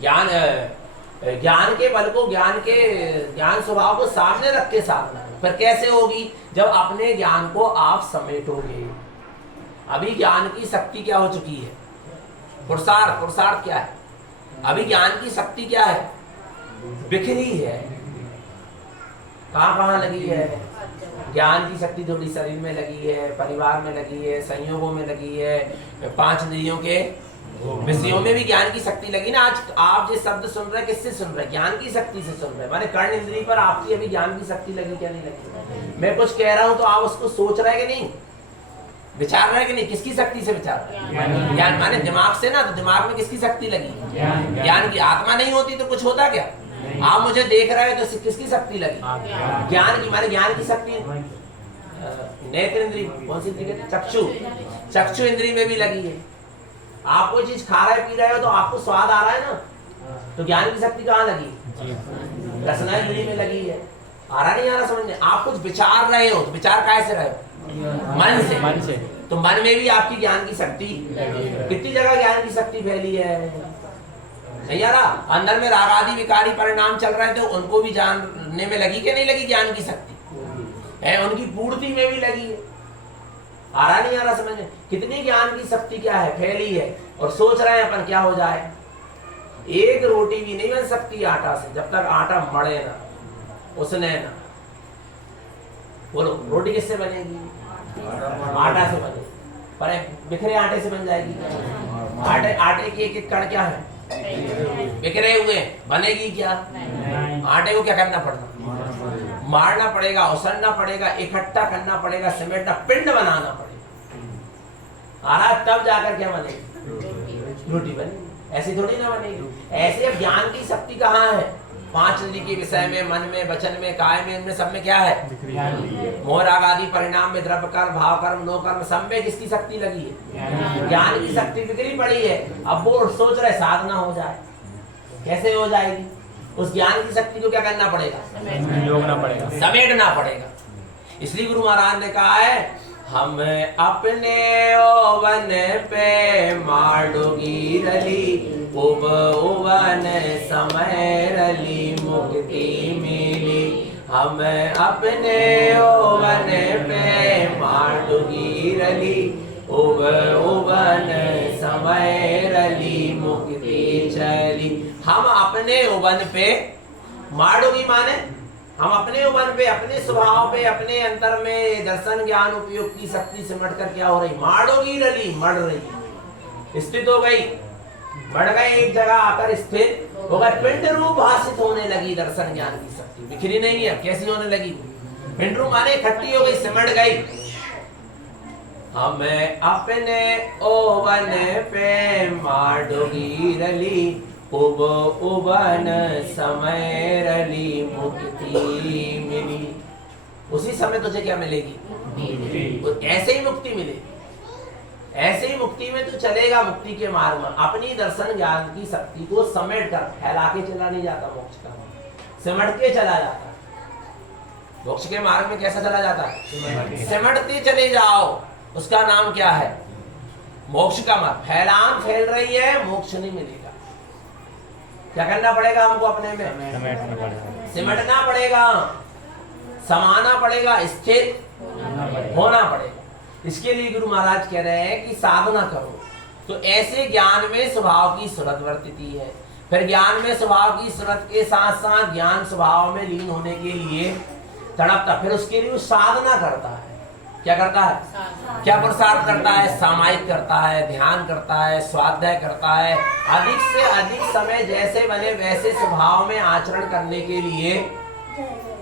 ज्ञान के बल को, ज्ञान स्वभाव को सामने रख के साधना। पर कैसे होगी? जब अपने ज्ञान को आप समेटोगे। अभी ज्ञान की शक्ति क्या हो चुकी है? पुरुषार्थ क्या है? अभी ज्ञान की शक्ति क्या है? बिखरी है। कहाँ लगी है? ज्ञान की शक्ति थोड़ी शरीर में लगी है, परिवार में लगी है, संयोगों में लगी है, 5 इंद्रियों के विषयों में भी ज्ञान की शक्ति लगी ना। आज आप जो शब्द सुन रहे हैं, किससे सुन रहे हैं? ज्ञान की शक्ति से सुन रहे हैं। माने कर्ण इंद्रिय पर आपकी अभी ज्ञान की शक्ति लगी क्या नहीं लगी? मैं कुछ कह रहा हूं तो आप उसको सोच रहे हैं कि नहीं, विचार रहे हैं कि नहीं? किसकी शक्ति से विचार? ज्ञान माने दिमाग से ना। तो दिमाग में किसकी शक्ति लगी? ज्ञान की। आत्मा नहीं होती तो कुछ होता क्या? आप मुझे देख रहे हो तो किसकी शक्ति लगी? ज्ञान की। माने ज्ञान की शक्ति नेत्र इंद्रिय, कौन सी इंद्रिय? चक्षु इंद्रिय में भी लगी है। आप कोई चीज खा रहे पी रहे हो तो आपको स्वाद आ रहा है ना, तो ज्ञान की शक्ति कहाँ लगी? रसना इंद्रिय में लगी है। आ रहा नहीं आ रहा समझ में? आप कुछ विचार रहे हो तो विचार कैसे रहे हो? मन से। तो मन में भी आपकी ज्ञान की शक्ति, कितनी जगह ज्ञान की शक्ति फैली है। नहीं आ रहा? अंदर में राग आदि विकारी परिणाम चल रहे थे, उनको भी जानने में लगी कि नहीं लगी ज्ञान की शक्ति? है, उनकी पूर्ति में भी लगी है। आ रहा नहीं आ रहा समझ में? कितनी ज्ञान की शक्ति क्या है, फैली है। और सोच रहे हैं अपन क्या हो जाए। एक रोटी भी नहीं बन सकती आटा से जब तक आटा मड़े ना, उसने ना। बोलो रोटी किससे बनेगी? आटा से बनेगी। पर बिखरे आटे से बन जाएगी? आटे की एक कण क्या है? बिखरे हुए, बनेगी क्या? आटे को क्या करना पड़ता? मारना पड़ेगा, उसरना पड़ेगा, इकट्ठा करना पड़ेगा, समेटना, पिंड बनाना पड़ेगा। आ रहा तब जाकर क्या बनेगी? रोटी बनेगी। ऐसी थोड़ी ना बनेगी। ऐसे अब ज्ञान की शक्ति कहाँ है? 5 इंद्रिय के विषय में, मन में, वचन में, काय में, इनमें सब में क्या है? मोह राग आदि परिणाम में, द्रव्य कर्म, भाव कर्म, नो कर्म, सब में किसकी शक्ति लगी है? ज्ञान की शक्ति बिखरी पड़ी है। अब वो सोच रहे साधना हो जाए। कैसे हो जाएगी? उस ज्ञान की शक्ति को क्या करना पड़ेगा? समेटना पड़ेगा। इसलिए गुरु महाराज ने कहा है, हम अपने ओवन पे माडोगी रली, उबन समय रली मुक्ति मिली। हम अपने ओवन पे माडोगी रली, उबन समय रली मुक्ति चली। हम अपने उबन पे, माडोगी माने हम अपने उबन पे, अपने स्वभाव पे, अपने अंतर में दर्शन ज्ञान उपयोग की शक्ति सिमट कर क्या हो रही? माडोगी रली, मड़ रही, स्थित हो गई, बढ़ गई, एक जगह आकर स्थित होकर पिंड रूप भाषित होने लगी। दर्शन ज्ञान की शक्ति बिखरी नहीं है। कैसी होने लगी? पिंड रूप माने इकट्ठी हो गई, सिमट गई। हमें अपने ओवन पे माडोगी रली, उबन समय रली मुक्ति मिली। उसी समय तुझे क्या मिलेगी? ऐसे ही मुक्ति मिलेगी। ऐसे ही मुक्ति में तू चलेगा। मुक्ति के मार्ग में अपनी दर्शन ज्ञान की शक्ति को समेट कर, फैला के चला नहीं जाता। मोक्ष का सिमट के चला जाता। मोक्ष के मार्ग में कैसा चला जाता है? सिमटते चले जाओ। उसका नाम क्या है? मोक्ष का मार्ग। फैलान फैल रही है, मोक्ष नहीं मिलेगा। क्या करना पड़ेगा हमको? अपने में सिमटना पड़ेगा, समाना पड़ेगा, स्थिर होना पड़ेगा। इसके लिए गुरु महाराज कह रहे हैं कि साधना करो। तो ऐसे ज्ञान में स्वभाव की सूरत वर्तिती है। फिर ज्ञान में स्वभाव की सूरत के साथ साथ ज्ञान स्वभाव में लीन होने के लिए तड़पता। फिर उसके लिए वो साधना करता है। क्या करता है? क्या पुरुषार्थ करता है? सामायिक करता है, ध्यान करता है, स्वाध्याय करता है। अधिक से अधिक समय जैसे बने वैसे स्वभाव में आचरण करने के लिए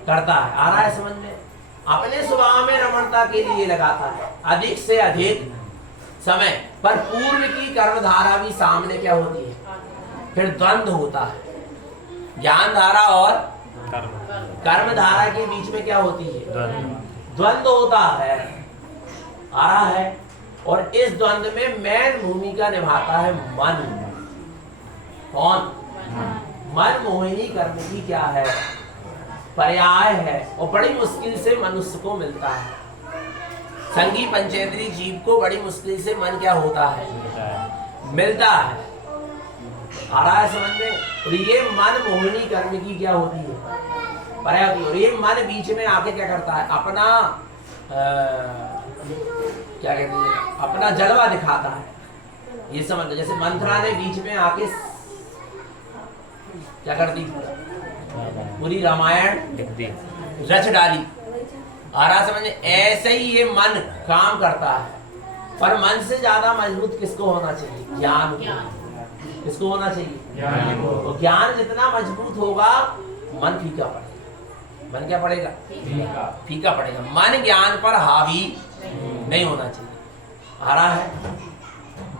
करता है। आ रहा है समझ में? अपने स्वभाव में रमणता के लिए लगाता है अधिक से अधिक समय। पर पूर्व की कर्मधारा भी सामने क्या होती है? फिर द्वंद्व होता है। ज्ञान धारा और कर्म धारा के बीच में क्या होती है? द्वंद्व होता है। आ रहा है। और इस द्वंद्व में मेन भूमिका निभाता है मन। कौन? मन मोहिनी कर्म की क्या है? पर्याय है। और बड़ी मुश्किल से मनुष्य को मिलता है। संगी पंचेंद्री जीव को बड़ी मुश्किल से मन क्या होता है, मिलता है। आ रहा है समझ में? और ये मन मोहिनी कर्म की क्या होती है, पर्याय होती है। और ये मन बीच में आके क्या करता है, अपना क्या कहते हैं, अपना जलवा दिखाता है। ये समझ लो, जैसे मंथरा ने बीच में आके क्या कर दी, पूरी रामायण रच डाली। आ रहा समझ में? ऐसे ही ये मन काम करता है, पर मन से ज्यादा मजबूत किसको होना चाहिए, ज्ञान। किसको होना चाहिए, तो ज्ञान जितना मजबूत होगा मन फीका पड़ेगा। मन क्या पड़ेगा, फीका पड़ेगा। मन ज्ञान पर हावी नहीं होना चाहिए। आ रहा है,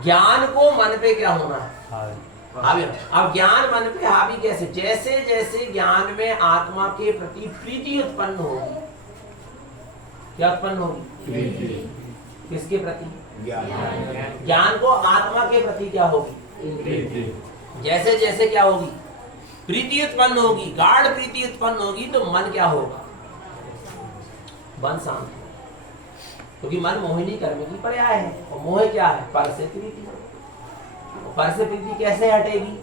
ज्ञान को मन पे क्या होना है, हावी। अब ज्ञान मन पे हावी कैसे, जैसे जैसे ज्ञान में आत्मा के प्रति प्रीति उत्पन्न होगी। क्या उत्पन्न होगी, किसके प्रति, ज्ञान को आत्मा के प्रति क्या होगी, जैसे जैसे क्या होगी, प्रीति उत्पन्न होगी, गाढ़ प्रीति उत्पन्न होगी, तो मन क्या होगा, मन शांत। क्योंकि मन मोहिनी कर्म की पर्याय है, और मोह क्या है, पर से प्रीति। पर से प्रीति कैसे हटेगी,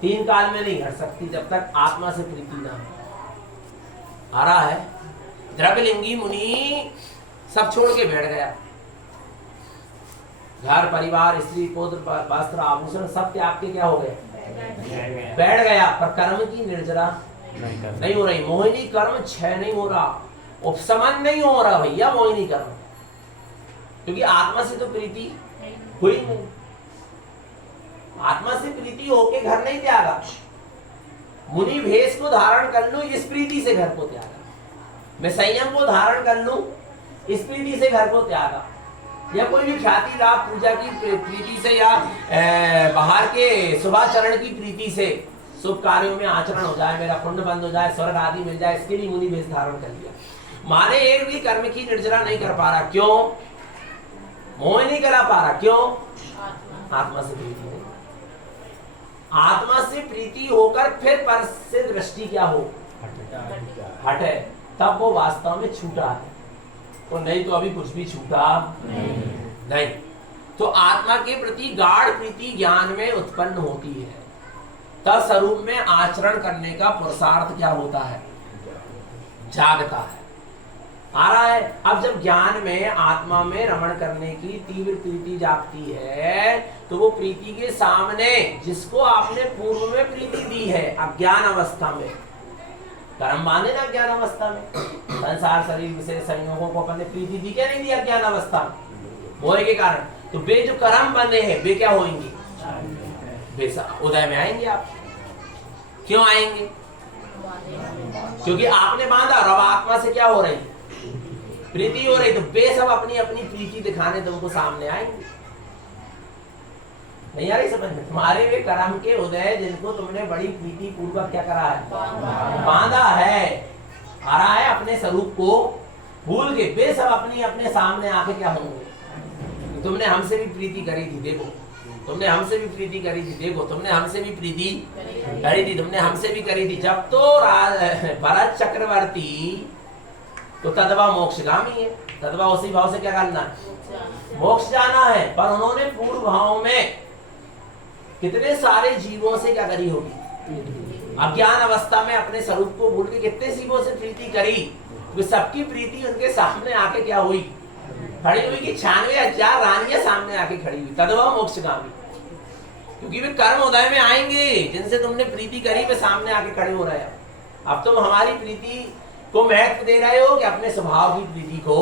3 काल में नहीं हट सकती जब तक आत्मा से प्रीति ना हो। आ रहा है, द्रव्यलिंगी मुनि सब छोड़ के बैठ गया, घर परिवार स्त्री पुत्र वस्त्र आभूषण सब त्याग के क्या हो गए, बैठ गया। पर कर्म की निर्जरा नहीं हो रही, मोहिनी कर्म क्षय नहीं हो रहा, उपशमन नहीं हो रहा भैया मोहिनी कर्म, क्योंकि आत्मा से तो प्रीति हुई नहीं। आत्मा से प्रीति होके घर नहीं त्यागा, मुनि भेष को धारण कर लूं इस प्रीति से घर को त्यागा, मैं संयम को धारण कर लूं इस प्रीति से घर को त्यागा, या कोई भी ख्याति लाभ पूजा की प्रीति से, या बाहर के शुभाचरण की प्रीति से शुभ कार्यों में आचरण हो जाए, मेरा पुण्य बंद हो जाए, स्वर्ग आदि मिल जाए, इसके लिए मुनि भेष धारण कर लिया। माने एक भी कर्म की निर्जरा नहीं कर पा रहा, क्यों, मोह नहीं करा पा रहा, क्यों, आत्मा से प्रीति नहीं। आत्मा से प्रीति होकर फिर पर से दृष्टि क्या हो, हटे, तब वो वास्तव में छूटा है, और नहीं तो अभी कुछ भी छूटा नहीं। तो आत्मा के प्रति गाढ़ प्रीति ज्ञान में उत्पन्न होती है, तब स्वरूप में आचरण करने का पुरुषार्थ क्या होता है, जागता है। आ रहा है, अब जब ज्ञान में आत्मा में रमण करने की तीव्र प्रीति जागती है, तो वो प्रीति के सामने जिसको आपने पूर्व में प्रीति दी है अज्ञान अवस्था में, कर्म बांधे ना अज्ञान अवस्था में, संसार शरीर विशेष संयोगों को अपने प्रीति दी, क्या नहीं दी अज्ञान अवस्था में, मोह के कारण, तो वे जो कर्म बने हैं वे क्या होंगे, उदय में आएंगे। आप क्यों आएंगे, क्योंकि आपने बांधा, और अब आत्मा से क्या हो रही, प्रीति हो रही, तो वे सब अपनी अपनी प्रीति दिखाने तुमको सामने आएंगे। नहीं आ रही समझ में, तुम्हारे वे कर्म के उदय जिनको तुमने बड़ी प्रीति पूर्वक क्या करा है, बांधा है, आ रहा है, अपने स्वरूप को भूल के वे सब अपनी अपने सामने आके क्या होंगे, तुमने हमसे भी प्रीति करी थी, देखो तुमने हमसे भी प्रीति करी थी, देखो तुमने हमसे भी प्रीति करी थी, तुमने हमसे भी करी थी। जब तो भरत चक्रवर्ती तो तदवा मोक्षगामी है, तदवा उसी भाव से क्या करना है, मोक्ष जाना है, पर उन्होंने पूर्व भाव में कितने सारे जीवों से क्या करी होगी, अज्ञान अवस्था में अपने स्वरूप को भूल के कितने जीवों से प्रीति करी, वे सबकी प्रीति उनके सामने आके क्या हुई, खड़ी हुई कि 96,000 रानियां सामने आके खड़ी हुई, तदवा मोक्षगामी। क्योंकि वे कर्म उदय में आएंगे, जिनसे तुमने प्रीति करी वे सामने आके खड़े हो रहे हैं। अब तुम हमारी प्रीति को महत्व दे रहे हो कि अपने स्वभाव की प्रीति को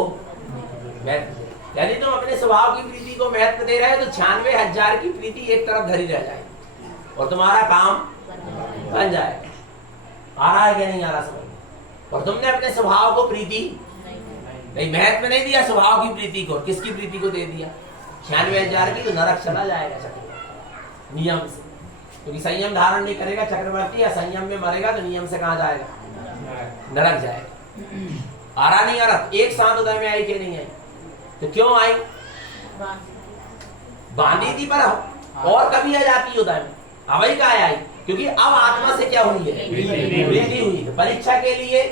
महत्व, यदि तुम अपने स्वभाव की प्रीति को महत्व दे रहे हो तो 96,000 की प्रीति एक तरफ धरी रह जाएगी और तुम्हारा काम बन जाएगा। आ रहा है क्या नहीं आ रहा समझ में? और तुमने अपने स्वभाव को प्रीति नहीं, महत्व नहीं दिया स्वभाव की प्रीति को, किसकी प्रीति को दे दिया, 96,000 की, तो नरक चला जाएगा चक्रवर्ती नियम से, क्योंकि संयम धारण नहीं करेगा चक्रवर्ती, या संयम में मरेगा तो नियम से कहां जाएगा, नरक जाएगा। आ रहा नहीं आ रहा, एक साथ उदय में आई कि नहीं आई, तो क्यों आई, बांधी थी पर और कभी आ जाती उदय में, अवई का आई, क्योंकि अब आत्मा से क्या हुई है, वृद्धि हुई, तो परीक्षा के लिए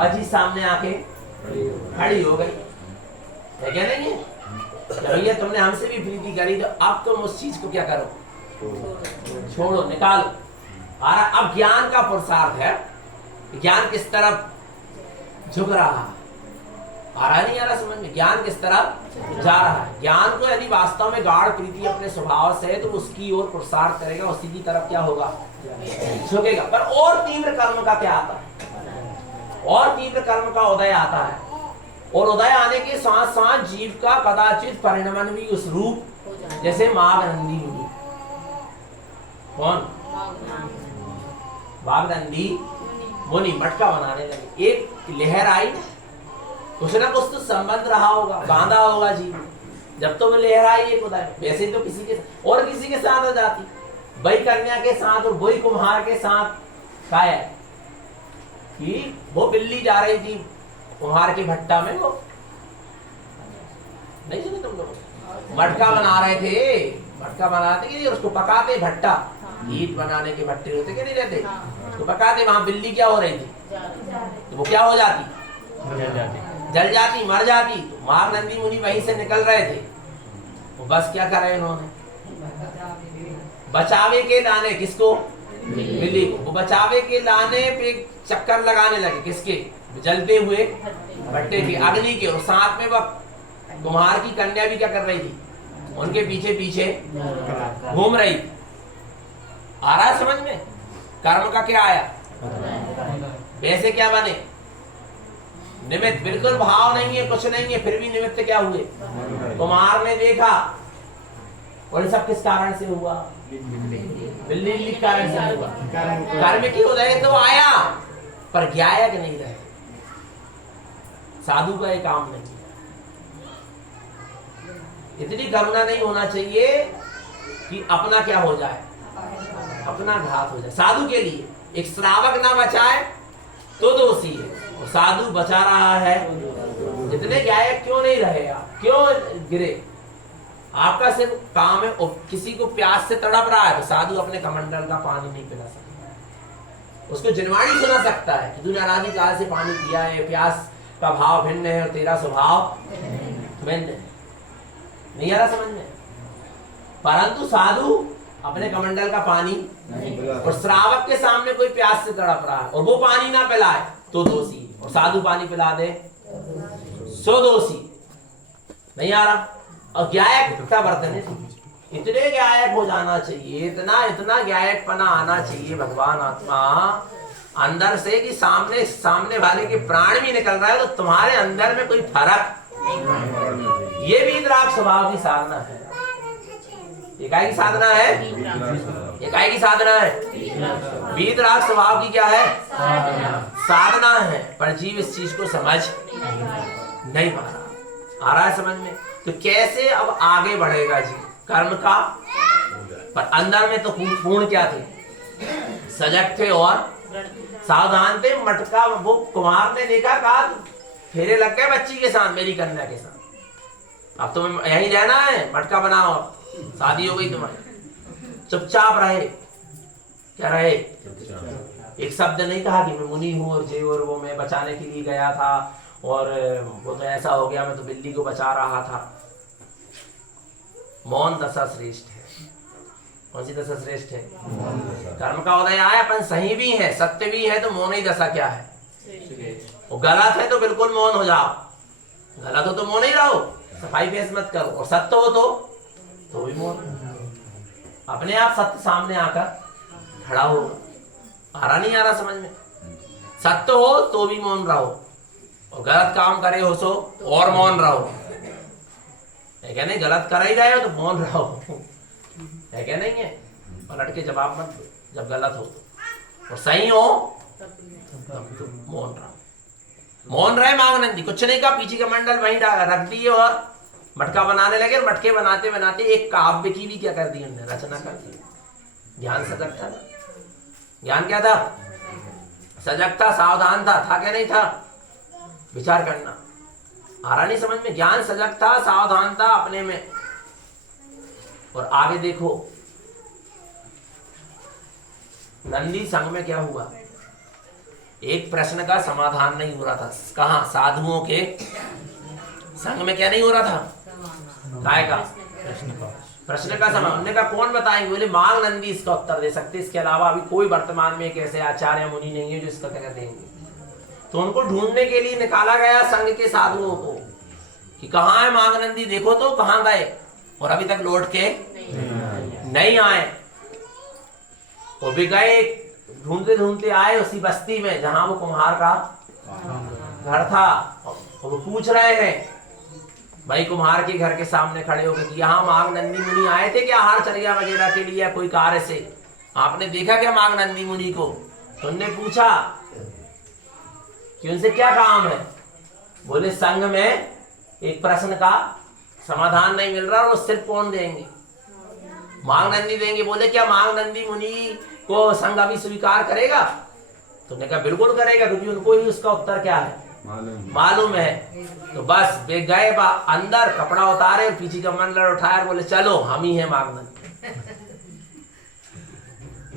अजी सामने आके खड़ी हो गई है क्या नहीं है? भैया तुमने हमसे भी प्रीति करी तो अब तुम उस चीज को क्या करो, छोड़ो, निकालो। अब ज्ञान का पुरुषार्थ है, ज्ञान किस तरफ झुक रहा है, आ रहा नहीं आ रहा समझ में? ज्ञान किस तरफ जा रहा है? ज्ञान को यदि वास्तव में गाढ़ प्रीति अपने स्वभाव से, तो उसकी ओर पुरुषार्थ करेगा, उसी की तरफ क्या होगा, झुकेगा। पर और तीव्र कर्म का क्या आता है, और तीव्र कर्म का उदय आता है, और उदय आने के साथ साथ जीव का कदाचित परिणमन भी उस रूप, जैसे माघनंदी मुनि। कौन? माघनंदी मुनि मटका बनाने लगे। एक लहर आई, कुछ ना कुछ तो संबंध रहा होगा, बांधा होगा जीव, जब तो वो लहर आई एक उदय। वैसे तो किसी के और किसी के साथ हो जाती, वही कन्या के साथ और वही कुम्हार के साथ। क्या है कि वो बिल्ली जा रही थी कुम्हार की भट्टा में, वो नहीं सुने तुम लोग, मटका बना रहे थे, मटका बनाते कि उसको पकाते, भट्टा ईट बनाने के भट्टे होते कि नहीं रहते, उसको पकाते, वहां बिल्ली क्या हो रही थी, तो वो क्या हो जाती, जल जाती, मर जाती। तो माघनंदी मुनि वहीं से निकल रहे थे, वो बस क्या कर रहे उन्होंने, बचावे के लाने, किसको, बिल्ली को, वो बचावे के लाने पे चक्कर लगाने लगे, किसके, जलते हुए भट्टे की, अग्नि के, और साथ में वह कुम्हार की कन्या भी क्या कर रही थी, उनके पीछे पीछे घूम रही। आ रहा है समझ में? कर्म का क्या आया, वैसे क्या बने, निमित्त। बिल्कुल भाव नहीं है, कुछ नहीं है, फिर भी निमित्त क्या हुए, कुम्हार ने देखा। और सब किस कारण से हुआ, बिल्ली कारण से हुआ। कर्म की उदय तो आया, पर ज्ञायक नहीं रहे, साधु का ये काम नहीं। इतनी करुणा नहीं होना चाहिए कि अपना क्या हो जाए, अपना घात हो जाए। साधु के लिए एक श्रावक ना बचाए तो दोषी है, और साधु बचा रहा है। इतने ज्ञायक क्यों नहीं रहे आप, क्यों गिरे? आपका सिर्फ काम है, किसी को प्यास से तड़प रहा है तो साधु अपने कमंडल का पानी नहीं पिला सकता, उसको जिनवाणी सुना सकता है कि तूने अनादि काल से पानी पिया है, प्यास का भाव भिन्न है और तेरा स्वभाव भिन्न है। नहीं आ रहा समझ में? परंतु साधु अपने कमंडल का पानी, और श्रावक के सामने कोई प्यास से तड़प रहा है और वो पानी ना पिलाए तो दोषी, और साधु पानी पिला दे सो दोषी। नहीं आ रहा? और ज्ञायकता बरतने चाहिए, इतने ज्ञायक हो जाना चाहिए, इतना इतना ज्ञायकपना आना चाहिए भगवान आत्मा अंदर से, कि सामने वाले के प्राण भी निकल रहा है तो तुम्हारे अंदर में कोई फर्क। ये वीतराग स्वभाव की साधना है। इकाई की साधना है, इकाई की साधना है, वीतराग स्वभाव की क्या है, साधना है। पर जीव इस चीज को समझ नहीं पा रहा। आ रहा है समझ में? तो कैसे अब आगे बढ़ेगा जी कर्म का? पर अंदर में तो पूर्ण क्या थे, सजग थे और सावधान थे। मटका वो कुमार ने देखा, कहा फेरे लग गए बच्ची के साथ, मेरी कन्या के साथ, अब तुम्हें यहीं रहना है, मटका बनाओ, शादी हो गई तुम्हारी। चुपचाप रहे, क्या रहे, एक शब्द नहीं कहा कि मैं मुनि हूं और जे और वो मैं बचाने के लिए गया था और वो तो ऐसा हो गया, मैं तो बिल्ली को बचा रहा था। मौन दशा श्रेष्ठ है। कौन सी दशा श्रेष्ठ है? कर्म का उदय आया, अपन सही भी है, सत्य भी है, तो मौन ही दशा क्या है, वो गलत है तो बिल्कुल मौन हो जाओ, गलत हो तो मौन ही रहो, सफाई पेश मत करो, और सत्य हो तो भी मौन, अपने आप सत्य सामने आकर खड़ा होगा। आ रहा नहीं आ रहा समझ में? सत्य हो तो भी मौन रहो, और गलत काम करे हो सो और मौन रहो, है क्या नहीं? गलत कर ही रहे हो तो मौन रहो, है क्या नहीं है? पलट के जवाब मत दो जब गलत हो तो, और सही हो तब तो मौन रहो। मौन रहे माघनंदी, कुछ नहीं कहा, पीछे का मंडल वहीं रख दिए और मटका बनाने लगे। और मटके बनाते बनाते एक काव्य की भी क्या कर दी उन्होंने, रचना कर दी। ज्ञान सजग था, ज्ञान क्या था, सजग था, सावधान था क्या नहीं था? विचार करना। आ रहा नहीं समझ में? ज्ञान सजग था, सावधान था अपने में। और आगे देखो, नंदी संग में क्या हुआ, एक प्रश्न का समाधान नहीं हो रहा था। कहाँ? साधुओं के संग में क्या नहीं हो रहा था? काय का प्रश्न का समाधान। उन्होंने कहा कौन बताएंगे? बोले मांग नंदी इसका उत्तर दे सकते, इसके अलावा अभी कोई वर्तमान में एक ऐसे आचार्य मुनि नहीं है जो इसका क्या देंगे। तो उनको ढूंढने के लिए निकाला गया संघ के साधुओं को कि कहाँ है मांग नंदी, देखो तो कहाँ गए, और अभी तक लौट के नहीं आए। वो भी गए, ढूंढते ढूंढते आए उसी बस्ती में जहां वो कुम्हार का घर था। और वो पूछ रहे हैं भाई कुम्हार के घर के सामने खड़े होकर कि यहाँ मांग नंदी मुनि आए थे क्या हार चरिया वगैरह के लिए या कोई कार्य से? आपने देखा क्या मांग नंदी मुनि को? तो उनने पूछा कि उनसे क्या काम है? बोले संघ में एक प्रश्न का समाधान नहीं मिल रहा और वो सिर्फ कौन देंगे? मांग नंदी देंगे। बोले क्या मांग नंदी मुनि को संघ अभी स्वीकार करेगा? तुमने कहा बिल्कुल करेगा, क्योंकि उनको ही उसका उत्तर क्या है मालूम है। तो बस वे गए अंदर, कपड़ा उतारे और पीछे का मंडल उठाया, बोले चलो हम ही है मांग नंदी।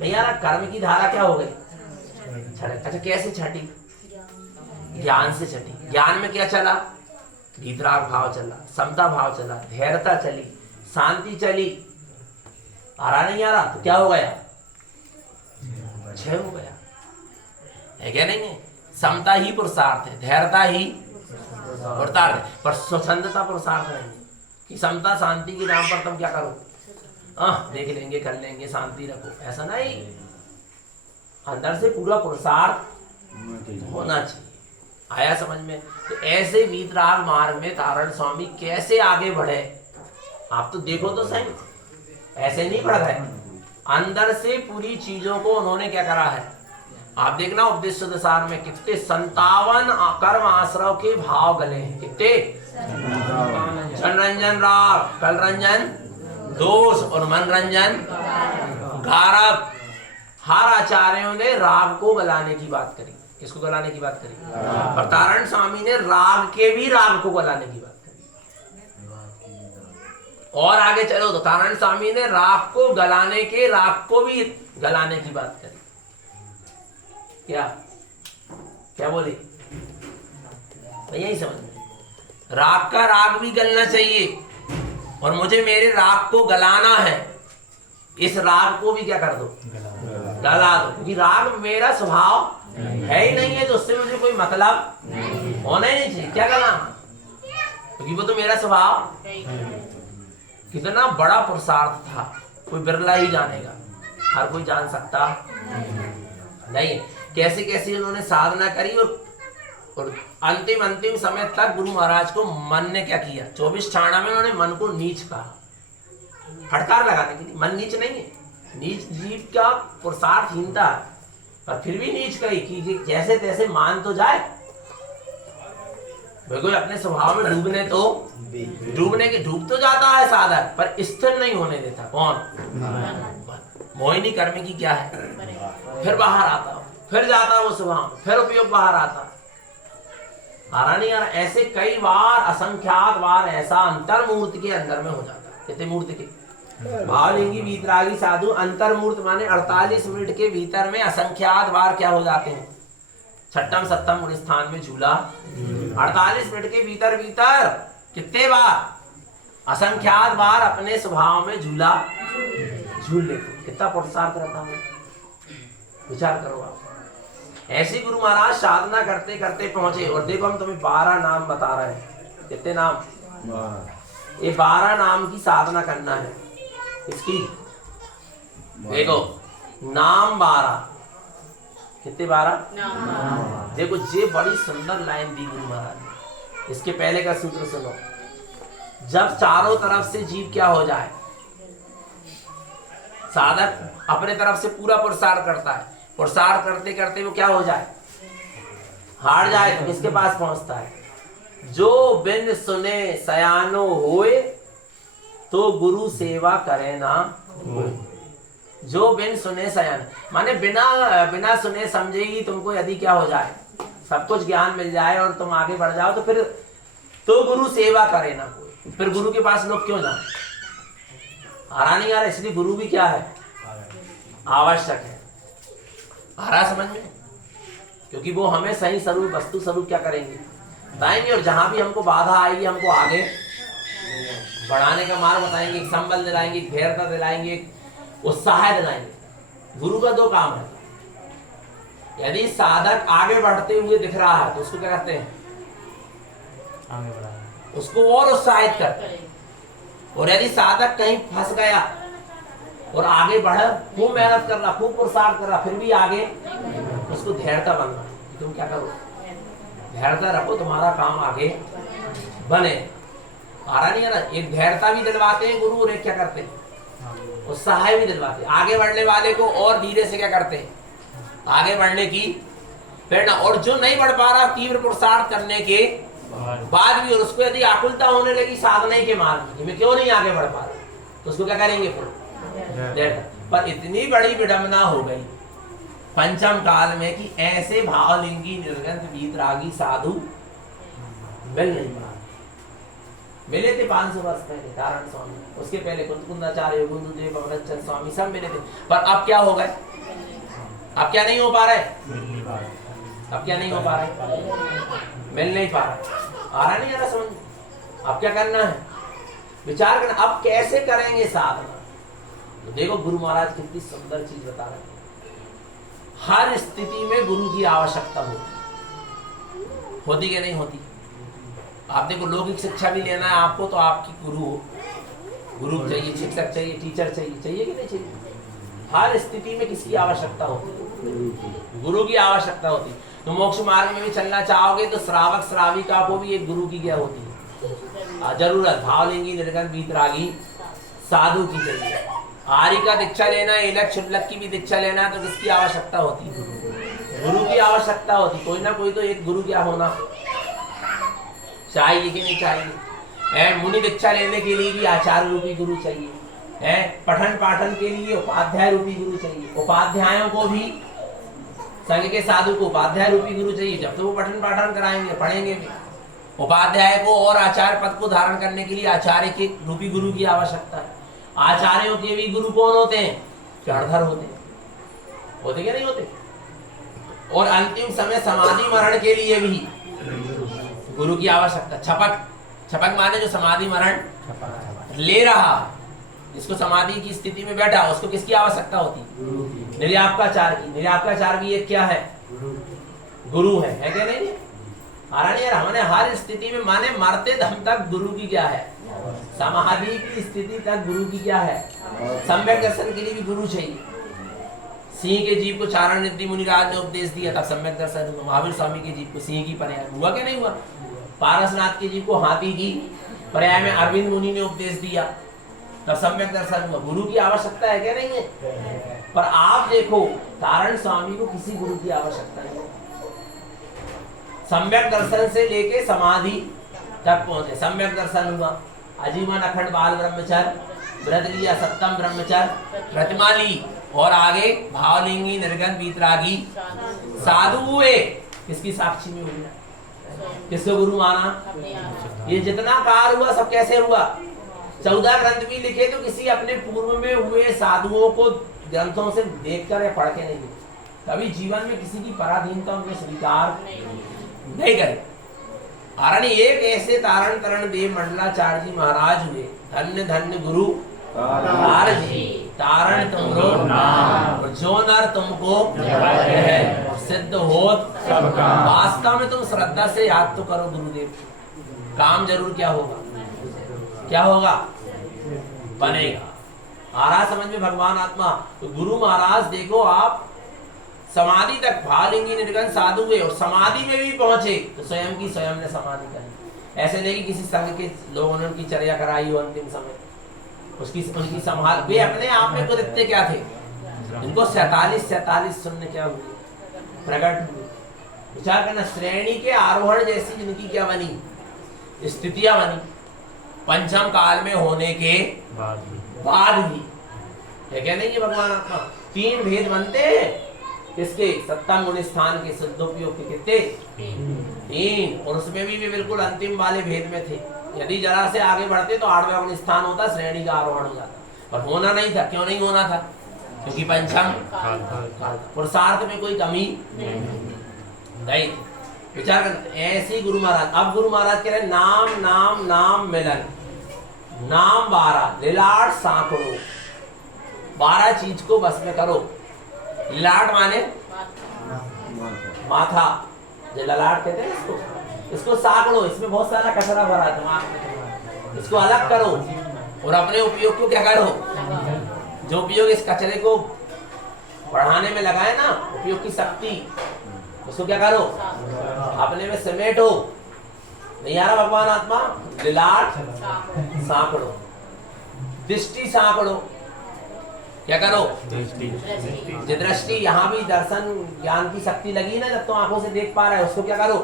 नहीं यार, कर्म की धारा क्या हो गई? अच्छा कैसे छटी? ज्ञान से छटी। ज्ञान में क्या चला? वितराग भाव चला, समता भाव चला, धैर्यता चली, शांति चली। आ रहा नहीं आ रहा तो क्या हो गया? क्षय हो गया है क्या? नहीं है। समता ही पुरुषार्थ है, धैर्यता ही पुरुषार्थ है, पर स्वच्छंदता पुरुषार्थ नहीं है कि समता शांति के नाम पर तुम क्या करो, देख लेंगे कर लेंगे शांति रखो, ऐसा नहीं। अंदर से पूरा पुरुषार्थ होना चाहिए। आया समझ में? तो ऐसे वीतराग मार्ग में तारण स्वामी कैसे आगे बढ़े आप तो देखो तो सही। ऐसे नहीं बढ़ गए, अंदर से पूरी चीजों को उन्होंने क्या करा है। आप देखना उपदेश दसार में कितने 57 कर्म आश्रव के भाव गले हैं। कितने? रंजन राग, कल रंजन दोष और मन रंजन गारव। हर आचार्यों ने राग को गलाने की बात करी। किसको गलाने की बात करी? और तारण स्वामी ने राग के भी राग को गलाने की बात करी। और आगे चलो तो तारण स्वामी ने राग को गलाने के राग को भी गलाने की बात करी। क्या क्या बोले? यही समझ में, राग का राग भी गलना चाहिए और मुझे मेरे राग को गलाना है। इस राग को भी क्या कर दो? गला दो, क्योंकि राग मेरा स्वभाव है ही नहीं है, तो उससे मुझे कोई मतलब होना ही नहीं चाहिए। क्या गलाना? क्योंकि वो तो मेरा स्वभाव। कितना बड़ा पुरुषार्थ था, कोई बिरला ही जानेगा, हर कोई जान सकता नहीं। कैसे कैसे उन्होंने साधना करी और अंतिम समय तक गुरु महाराज को मन ने क्या किया? 24 छाणा में उन्होंने मन को नीच कहा, फटकार लगाने के लिए। मन नीच नहीं है, नीच जीव का पुरुषार्थहीनता है, पर फिर भी नीच कही कि जैसे तैसे मान तो जाए। बिल्कुल अपने स्वभाव में डूब तो जाता है साधक, पर स्थिर नहीं होने देता। कौन? मोहिनी कर्म की क्या है? फिर बाहर आता, फिर जाता वो स्वभाव, फिर उपयोग बाहर आता। आ रहा नहीं आ रहा? ऐसे कई बार, असंख्यात बार ऐसा अंतर्मूर्ति के अंदर में हो जाता है। कितने मूर्ति के? भावलिंगी वीतरागी साधु अंतर्मूर्त माने 48 मिनट के भीतर में असंख्यात बार क्या हो जाते हैं? छठम सप्तम गुण स्थान में झूला 48 मिनट के भीतर कितने बार? असंख्यात बार अपने स्वभाव में झूला झूल लेते। कितना पुरुषार्थ रहता है, विचार करो आप। ऐसी गुरु महाराज साधना करते करते पहुंचे। और देखो हम तुम्हें 12 नाम बता रहे हैं। कितने नाम? ये 12 नाम की साधना करना है इसकी। देखो नाम 12। कितने? 12। देखो ये बड़ी सुंदर लाइन दी गुरु महाराज ने। इसके पहले का सूत्र सुनो। जब चारों तरफ से जीव क्या हो जाए, साधक अपने तरफ से पूरा पुरुषार्थ करता है, पुरुषार्थ करते करते वो क्या हो जाए? हार जाए तो किसके पास पहुंचता है? जो बिन सुने सयानो होए तो गुरु सेवा करे ना होए। जो बिन सुने सयान माने बिना सुने समझे ही तुमको यदि क्या हो जाए, सब कुछ ज्ञान मिल जाए और तुम आगे बढ़ जाओ, तो फिर तो गुरु सेवा करे ना कोई। फिर गुरु के पास लोग क्यों जाए? आ रहा नहीं आ रहा? इसलिए गुरु भी क्या है? आवश्यक है। आ रहा समझ में? क्योंकि वो हमें सही स्वरूप वस्तु स्वरूप क्या करेंगे, बताएंगे। और जहां भी हमको बाधा आएगी हमको आगे बढ़ाने का मार्ग बताएंगे, एक संबल दिलाएंगे, एक धैर्यता दिलाएंगे, एक उत्साह दिलाएंगे। गुरु का दो काम है, यदि साधक आगे बढ़ते हुए दिख रहा है तो उसको क्या कहते हैं, आगे बढ़ा, उसको और उत्साहित करते हैं। और यदि साधक कहीं फंस गया और आगे बढ़ा, खूब मेहनत कर रहा, खूब पुरुषार्थ कर रहा, फिर भी आगे, उसको धैर्यता बनना। तुम क्या करो, धैर्यता रखो, तुम्हारा काम आगे बने। आ रहा नहीं है ना, एक धैर्यता भी दिलवाते हैं गुरु, और एक क्या करते हैं, उत्साह भी दिलवाते हैं। आगे बढ़ने वाले को और धीरे से क्या करते हैं, आगे बढ़ने की प्रेरणा। और जो नहीं बढ़ पा रहा, तीव्र पुरुषार्थ करने के बाद भी, और उसको यदि आकुलता होने लगी साधना के मार्ग में, क्यों नहीं आगे बढ़ पा रहा, तो उसको क्या करेंगे फिर। पर इतनी बड़ी विडंबना हो गई पंचम काल में कि ऐसे भावलिंगी निर्गंत वीतरागी साधु मिल नहीं पा। मिले थे 500 वर्ष पहले तारण स्वामी, उसके पहले कुंदाचार्य, योगुंदुदेव, अमरचंद स्वामी सब मिले थे। पर अब क्या हो गए, अब क्या नहीं हो पा रहा है, अब क्या नहीं हो पा रहा है, मिल नहीं पा रहा। आ रहा नहीं आ रहा समझ। अब क्या करना है, विचार करना, अब कैसे करेंगे साधना। तो देखो गुरु महाराज कितनी सुंदर चीज बता रहे हैं। हर स्थिति में गुरु की आवश्यकता होती कि नहीं होती। आप देखो लौकिक शिक्षा भी लेना है आपको, तो आपकी गुरु चाहिए, शिक्षक चाहिए, टीचर चाहिए, चाहिए कि नहीं चाहिए। हर स्थिति में किसकी आवश्यकता होती है, गुरु की आवश्यकता होती है। तो मोक्ष मार्ग में भी चलना चाहोगे तो श्रावक श्राविका को भी एक गुरु की क्या होती है, जरूरत। भावलिंगी निर्गंत वीतरागी साधु की चाहिए। आर्य का दीक्षा लेना, एलक शुल्लक की भी दीक्षा लेना, तो किसकी आवश्यकता होती है, गुरु की आवश्यकता होती। कोई ना कोई तो एक गुरु क्या होना चाहिए कि नहीं चाहिए। मुनि दीक्षा लेने के लिए भी आचार्य रूपी गुरु चाहिए, पठन पाठन के लिए उपाध्याय रूपी गुरु चाहिए। उपाध्यायों को भी, संघ के साधु को उपाध्याय रूपी गुरु चाहिए, जब तो वो पठन पाठन कराएंगे, पढ़ेंगे भी। उपाध्याय को और आचार्य पद को धारण करने के लिए आचार्य के रूपी गुरु की आवश्यकता है। आचार्यों के भी गुरु कौन होते हैं, चढ़धर होते क्या नहीं होते। और अंतिम समय समाधि मरण के लिए भी गुरु की आवश्यकता। छपक माने जो समाधि मरण ले रहा, जिसको समाधि की स्थिति में बैठा, उसको किसकी आवश्यकता होती, निर्यापकाचार की। निर्यापकाचार भी एक क्या है, गुरु है क्या नहीं। हमने हर स्थिति में माने मरते दम तक गुरु की क्या है, समाधि की स्थिति तक गुरु की क्या है, सम्यक दर्शन के लिए भी गुरु चाहिए। सिंह के जीव को चारण निधि मुनिराज ने उपदेश दिया, तब सम्यक दर्शन हुआ। महावीर स्वामी के जीव को सिंह की पर्याय हुआ क्या नहीं हुआ। पारसनाथ के जीव को हाथी की पर्याय में अरविंद मुनि ने उपदेश दिया, तब सम्यक दर्शन हुआ। गुरु की आवश्यकता है क्या नहीं है। पर आप देखो तारण स्वामी को किसी गुरु की आवश्यकता नहीं। सम्यक दर्शन से लेके समाधि तक पहुंचे, सम्यक दर्शन हुआ, आजीवन अखंड बाल ब्रह्मचर्य व्रत लिया, सप्तम ब्रह्मचर्य प्रतिमा ली, और आगे भावलिंगी निर्गंत वीतरागी साधु हुए। किसकी साक्षी में हुए, किसको गुरु माना। ये जितना कार्य हुआ सब कैसे हुआ, 14 ग्रंथ भी लिखे तो किसी अपने पूर्व में हुए साधुओं को ग्रंथों से देखकर या पढ़ के नहीं लिखे। कभी जीवन में किसी की पराधीनता उन्हें स्वीकार नहीं करे। आरणी एक ऐसे तारण तरण देव मंडलाचार्य जी महाराज हुए, धन्य धन्य गुरु जी, तारण तुमरो नाम, जो नर तुमको सिद्ध होत वास्तव में। तुम श्रद्धा से याद तो करो गुरुदेव, काम जरूर क्या होगा, क्या होगा, बनेगा। आ रहा समझ में भगवान आत्मा। तो गुरु महाराज देखो आप समाधि तक भावलिंगी निर्गंत साधु हुए, और समाधि में भी पहुंचे तो स्वयं की स्वयं ने समाधि करी। ऐसे नहीं कि किसी संघ के लोगों ने उनकी चर्या कराई हो अंतिम समय, उनकी संभाल। वे अपने आप में कृत्य क्या थे, इनको 47 शून्य क्या हुए, प्रकट हुए। विचार करना, श्रेणी के आरोहण जैसी जिनकी क्या बनी, स्थितियां बनी पंचम काल में होने के बाद भी। क्या नहीं है भगवान आत्मा। 3 भेद बनते हैं किसके, सप्तम गुण स्थान के सिद्धोपयोग के कितने, 3। और उसमें भी वे बिल्कुल अंतिम वाले भेद में थे। यदि जरा से आगे बढ़ते तो 8वां गुण स्थान होता, श्रेणी का आरोहण हो जाता, पर होना नहीं था। क्यों नहीं होना था, क्योंकि पंचम पुरुषार्थ में कोई कमी नहीं। गई। विचार कर, ऐसी गुरु महाराज। अब गुरु महाराज कह रहे नाम नाम नाम मिलन, नाम 12, लिलाट सांकड़ो, 12 चीज को बस में करो। लिलाट माने माथा, जो ललाट कहते हैं इसको सांकड़ो, इसमें बहुत सारा कचरा भरा है दिमाग में, इसको अलग करो और अपने उपयोग को क्या करो, जो उपयोग इस कचरे को बढ़ाने में लगाए ना, उपयोग की शक्ति, उसको क्या करो, अपने में समेटो। नहीं आ रहा भगवान आत्मा, लिलाट सांकड़ो, दृष्टि सांकड़ो, क्या करो, दृष्टि। यहाँ भी दर्शन ज्ञान की शक्ति लगी ना, जब तो आंखों से देख पा रहा है, उसको क्या करो,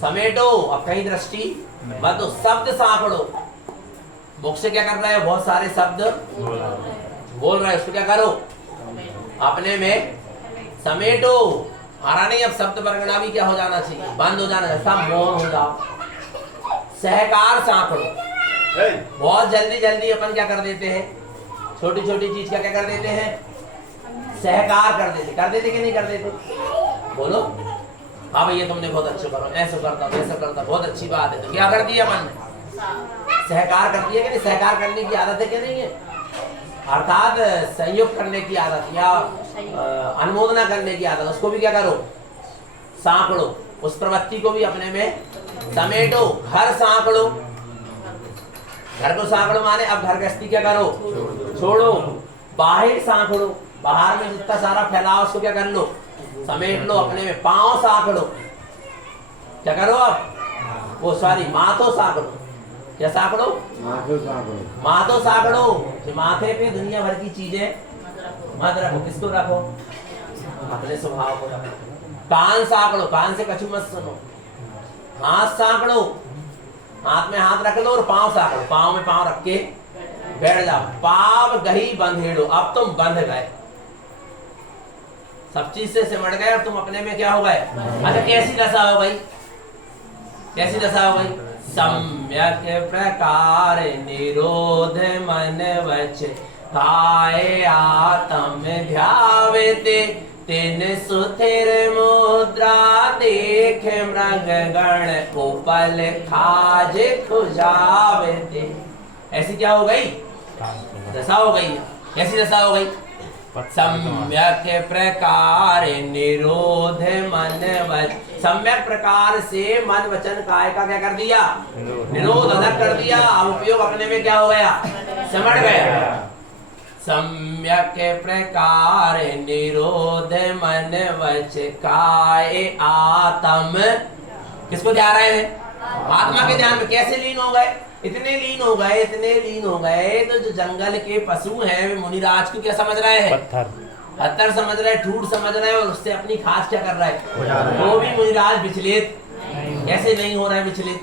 समेटो। अब कहीं दृष्टि मत दो। शब्द सांकड़ो, मुख से क्या कर रहा है, बहुत सारे शब्द बोल रहा है, उसको क्या करो, अपने में समेटो। हरा नहीं, अब शब्द परगना भी क्या हो जाना चाहिए, बंद हो जाना चाहिए, सब मौन हो जाओ। सहकार सांकड़ो, बहुत जल्दी जल्दी अपन क्या कर देते हैं, छोटी छोटी चीज का क्या कर देते हैं, सहकार कर देते कि नहीं कर देते, बोलो। हाँ भैया तुमने बहुत अच्छे करो, ऐसा करता वैसा करता, बहुत अच्छी बात है। तो क्या कर दिया अपन ने, सहकार कर दिया कि नहीं। सहकार करने की आदत है कि नहीं है, अर्थात सहयोग करने की आदत या अनुमोदना करने की आदत, उसको भी क्या करो, सांकड़ो। उस प्रवृत्ति को भी अपने में समेटो। घर सांकड़ो, घर को सांकड़ो माने अब घर गृहस्थी क्या करो, छोड़ो। बाहर सांकड़ो, बाहर में जितना सारा फैलाव उसको क्या कर लो, समेट लो अपने में। पांव सांकड़ो, क्या करो अब, वो सॉरी माथो सांकड़ो, क्या सांकड़ो, माथो सांकड़ो। माथे पे दुनिया भर की चीजें मत रखो, किसको रखो, अपने स्वभाव को रखो। कान सांकड़ो, कान से कछु मत सुनो। हाथ सांकड़ो, हाथ में हाथ रख लो और पांव सांकड़ो, पांव में पांव रख के बैठ जाओ। पाव गही बंधेड़ो, अब तुम बंध गए, सब चीज से सिमट गए और तुम अपने में क्या हो गए। अच्छा कैसी दशा हो गई, कैसी दशा हो गई, सम्यक प्रकार निरोध मन वच काय आत्म ध्यावेते। तिन सुथिर मुद्रा देख मृग गण उपल खाज खुजावेते। ऐसी क्या हो गई, दशा हो गई। कैसी दशा हो गई, सम्यक प्रकार निरोध मन वच। सम्यक प्रकार से मन वचन काय का क्या कर दिया, निरोध अलग कर दिया। अब उपयोग अपने में क्या हो गया, समझ गया। सम्यक प्रकार निरोध मन वच काय आत्म, किसको ध्यान रहे हैं, आत्मा के ध्यान में। कैसे लीन हो गए, इतने लीन हो गए, इतने लीन हो गए, तो जो जंगल के पशु हैं वे मुनिराज को क्या समझ रहे हैं, पत्थर समझ रहे, ठूठ समझ रहे, और उससे अपनी खास क्या कर रहा है, वो भी मुनिराज विचलित कैसे नहीं हो रहा है, विचलित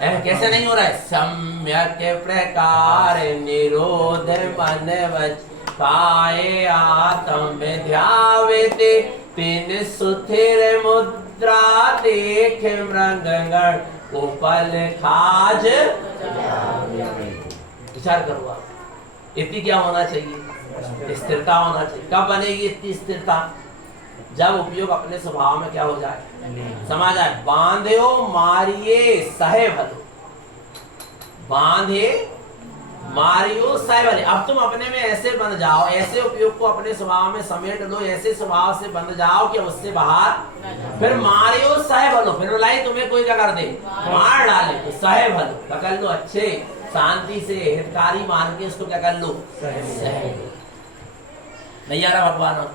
कैसे नहीं हो रहा है। सम्यक प्रकार निरोध मन वच काय आत्म ध्यावेते। तिन सुथिर मुद्रा देख मृगगण उपल खाज। विचार करो आप, इतनी क्या होना चाहिए, स्थिरता होना चाहिए। कब बनेगी इतनी स्थिरता, जब उपयोग अपने स्वभाव में क्या हो जाए, समा जाए। बांध्यो मारिये सहे भलो, बांधे मारियो सहे भले। अब तुम अपने में ऐसे बन जाओ, ऐसे उपयोग को अपने स्वभाव में समेट लो, ऐसे स्वभाव से बन जाओ कि उससे बाहर। फिर मारियो सहे भलो, फिर लाई तुम्हें कोई क्या कर दे, मार डाले, तो सहे भलो पकड़ लो, अच्छे शांति से हितकारी मान के उसको क्या कर लो, सहे। नहीं आ रहा भगवान,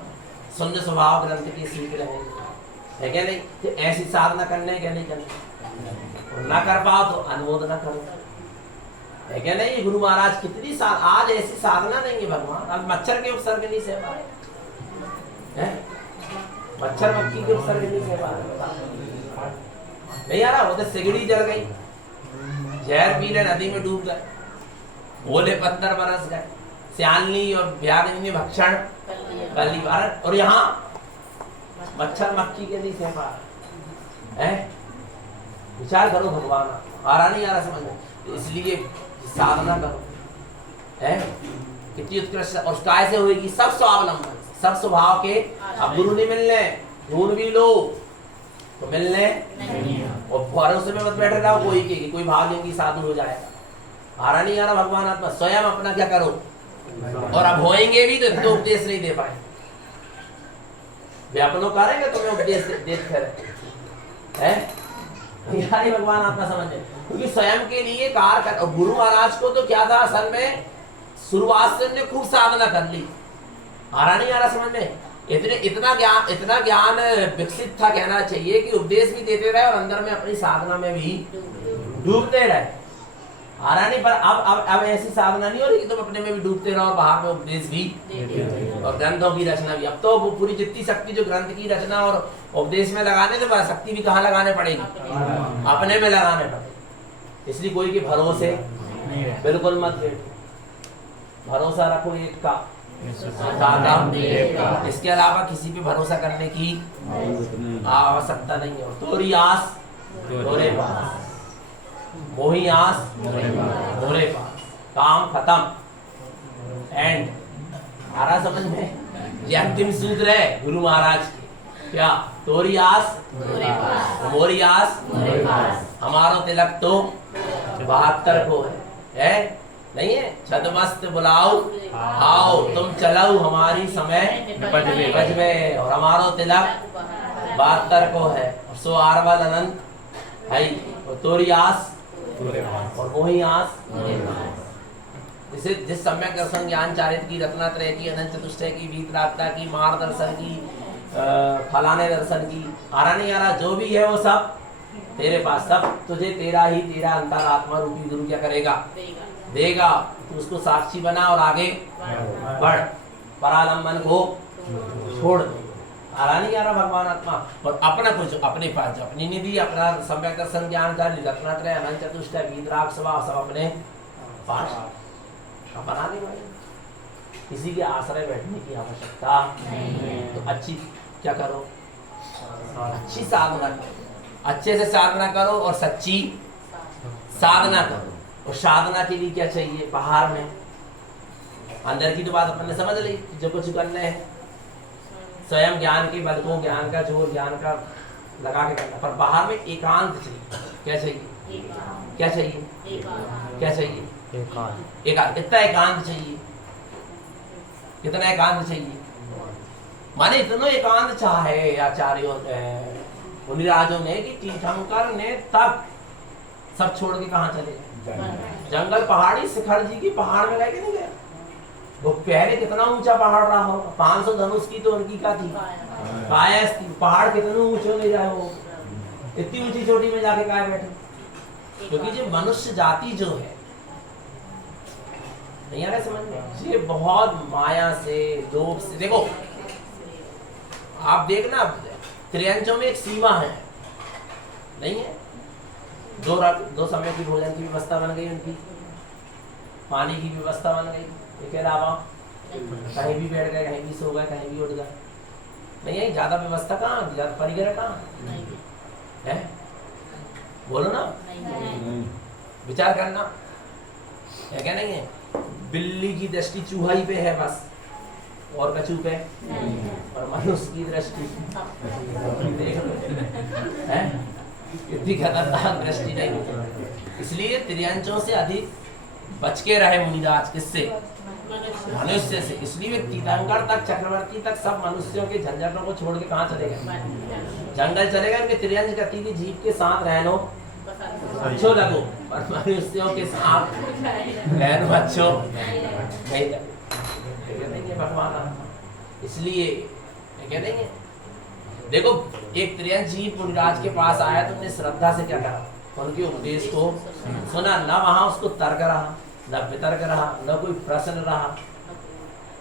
सुंदर स्वभाव ग्रंथ की सीख रहे है क्या नहीं। तो ऐसी साधना करने क्या नहीं करनी, ना कर पाओ तो अनुमोदना करो, है क्या नहीं। गुरु महाराज कितनी आज ऐसी साधना देंगे भगवान। अब मच्छर के उपसर्ग नहीं सह पा रहे, मच्छर मक्खी के उपसर्ग नहीं सह पा रहे। नहीं आ रहा, वो तो सिगड़ी जल गई, जहर पी रहे, नदी में डूब गए, ओले पत्थर बरस गए, श्यालनी और व्याधि ने भक्षण कर ली भारत। और यहाँ मच्छर मक्खी के नहीं सह पा रहे हैं। विचार करो भगवान, आ रहा नहीं आ रहा समझ में। इसलिए साधना करो, है कितनी उत्कृष्ट। और काय से होगी, सब स्वावलंबन, सब स्वभाव के। अब गुरु नहीं मिलने, ढूंढ भी लो, तो मिलने और भरोसे में मत बैठे रहो कोई के कोई भाग लेंगी साधु हो जाएगा। आ रहा नहीं आ रहा भगवान आत्मा स्वयं अपना क्या करो, और अब होएंगे भी तो उपदेश नहीं दे पाए, वे अपनों करेंगे तुम्हें उपदेश देते हैं यार, भगवान आत्मा समझ में, क्योंकि स्वयं के लिए कार कर। और गुरु महाराज को तो क्या था असल में, शुरुआत से उन्होंने खूब साधना कर ली, आ रहा नहीं आ रहा समझ में, इतना ज्ञान विकसित था कहना चाहिए कि उपदेश भी देते रहे और अंदर में अपनी साधना में भी डूबते रहे, आ रहा नहीं। पर अब ऐसी साधना नहीं हो रही कि तुम अपने में भी डूबते रहो और बाहर में उपदेश भी और ग्रंथों की रचना भी। अब तो पूरी जितनी शक्ति जो ग्रंथ की रचना और उपदेश में लगाने, तो शक्ति भी कहाँ लगाने पड़ेगी, अपने में लगाने पड़ेगी। इसलिए कोई के भरोसे बिल्कुल मत बैठो, भरोसा रखो एक का दाता, इसके अलावा किसी पे भरोसा करने की आवश्यकता नहीं है। तोरी आस तोरे पास, मोही आस मोरे पास, काम खत्म एंड। आ रहा समझ में, ये अंतिम सूत्र है गुरु महाराज के, क्या तोरी आस मोरी आस, हमारो तिलक तो 72 को है नहीं है। छदमस्त बुलाओ आओ, तुम चलाओ हमारी समय बज में, और हमारो तिलक 72 को है। सो आरवल अनंत है, और तोरी आस और मोही आस। जिस सम्यक दर्शन ज्ञान चारित की, रत्नात्रय की, अनंत चतुष्टय की, वीतरागता की, मार्गदर्शन की, फलाने दर्शन की, आ रहा नहीं आ रहा, जो भी है वो सब तेरे पास, सब तुझे तेरा ही तेरा अंतरात्मा रूपी गुरु क्या करेगा, देगा। तो उसको साक्षी बना और आगे बढ़, परालंबन को छोड़ दे। आ रहा नहीं आ रहा भगवान आत्मा, और अपना कुछ अपने पास अपनी निधि, अपना सम्यक दर्शन ज्ञान का रत्नात्रय, अनंत चतुष्टय, वीतराग सब अपने पास बना ले भाई। किसी के आश्रय बैठने की आवश्यकता तो अच्छी क्या करो, अच्छी साधना करो, अच्छे से साधना करो और सच्ची साधना करो। और साधना के लिए क्या चाहिए, बाहर में अंदर की तो बात अपन ने समझ ली, जो कुछ करने हैं स्वयं ज्ञान के बल को, ज्ञान का जोर ज्ञान का लगा के करना, पर बाहर में एकांत चाहिए। क्या चाहिए, क्या चाहिए, क्या चाहिए, एकांत। कितना एकांत चाहिए, कितना एकांत चाहिए, माने इतना एकांत चाहे आचार्यों मुनिराजों ने कि तीर्थंकर ने तब सब छोड़ के कहाँ चले गए, जंगल पहाड़ी शिखर जी की पहाड़ में गए कि नहीं गए। वो पहले कितना ऊंचा पहाड़ रहा हो, 500 धनुष की तो उनकी क्या थी, काया थी। पहाड़ कितने ऊंचे ले जाए वो, इतनी ऊंची चोटी में जाके काय बैठे। क्योंकि जो मनुष्य जाति जो है, नहीं आ रहा समझ में, ये बहुत माया से लोभ से, देखो आप देखना त्रियंचों में एक सीमा है, नहीं है। दो समय की भोजन की व्यवस्था बन गई उनकी, पानी की व्यवस्था बन गई, इसके अलावा कहीं भी बैठ गए, कहीं भी सो गए, कहीं भी उठ गए, नहीं है। ज्यादा व्यवस्था कहाँ, परिग्रह कहाँ है, बोलो ना, विचार करना है क्या नहीं है। बिल्ली की दृष्टि चूहा ही पे है बस, और कछू पे, और मनुष्य की दृष्टि है, इतनी खतरनाक दृष्टि नहीं। इसलिए त्रियंचों से अधिक बच के रहे मुनिराज, किससे, मनुष्य से। इसलिए वे तीर्थंकर तक, चक्रवर्ती तक सब मनुष्यों के झंझटों को छोड़ के कहाँ चले गए, जंगल चले गए। उनके त्रियंच गति की जीव के साथ रहनो अच्छो लगो, और मनुष्यों के साथ रहनो अच्छो नहीं लगे, भगवान। इसलिए क्या नहीं, देखो एक त्रियंच जीव मुनिराज के पास आया, तुमने श्रद्धा से क्या करा, उनके उपदेश को सुना। न वहां उसको तर्क रहा, न वितर्क रहा, न कोई प्रश्न रहा,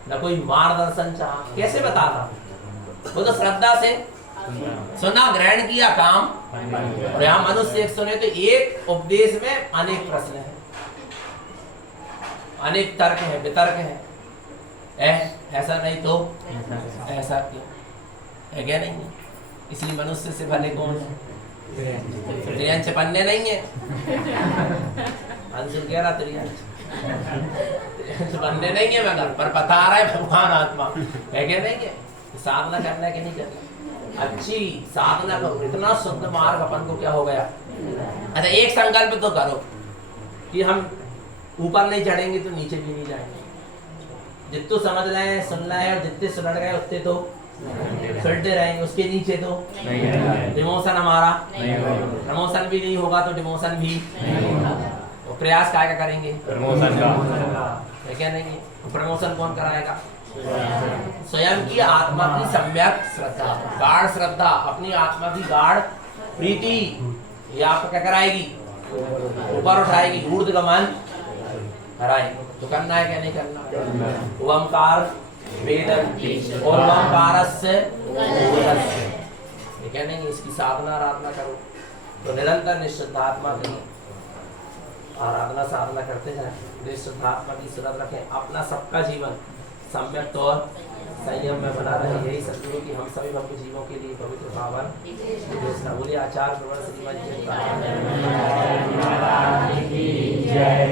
न कोई मार्गदर्शन चाहा, कैसे बताता, वो तो श्रद्धा से सुना, ग्रहण किया, काम। और यहाँ मनुष्य एक सुने तो एक उपदेश में अनेक प्रश्न है, अनेक तर्क है, वितर्क है, ऐसा नहीं तो ऐसा क्यों है, क्या नहीं। इसलिए मनुष्य से भले कौन है, त्रियंच पन्ने नहीं है। अंशुल कह रहा त्रियंच बनने नहीं है, मगर पर बता रहा है भगवान आत्मा है क्या नहीं है। साधना करना है कि नहीं करना, अच्छी साधना करो, इतना शुद्ध मार्ग अपन को क्या हो गया। अच्छा एक संकल्प तो करो कि हम ऊपर नहीं चढ़ेंगे तो नीचे भी नहीं जाएंगे। जितने समझ रहे हैं सुन रहे हैं और जितने सुलट गए उतने तो सुलटते रहेंगे, उसके नीचे तो डिमोशन हमारा प्रमोशन भी नहीं होगा तो डिमोशन भी तो प्रयास क्या क्या करेंगे प्रमोशन का क्या नहीं। प्रमोशन कौन कराएगा? स्वयं की आत्मा की सम्यक श्रद्धा, गाढ़ श्रद्धा, अपनी आत्मा की गाढ़ प्रीति ये आपको क्या कराएगी, ऊपर उठाएगी, ऊर्ध्वगमन कराएगी। तो करना है क्या नहीं करना? ओमकार वेदन्ति और ओमकारस्य ये क्या नहीं, इसकी साधना आराधना करो। तो निरंतर निश्चिद्धात्मा की आराधना साधना करते जाए, निश्चिद्धात्मा की सूरत रखें, अपना सबका जीवन सम्यक तौर संयम में बना रहे। यही सदगुरु की हम सभी भक्त जीवों के लिए पवित्र पावन देशना बोलिए। आचार्य प्रवर श्रीमद जय।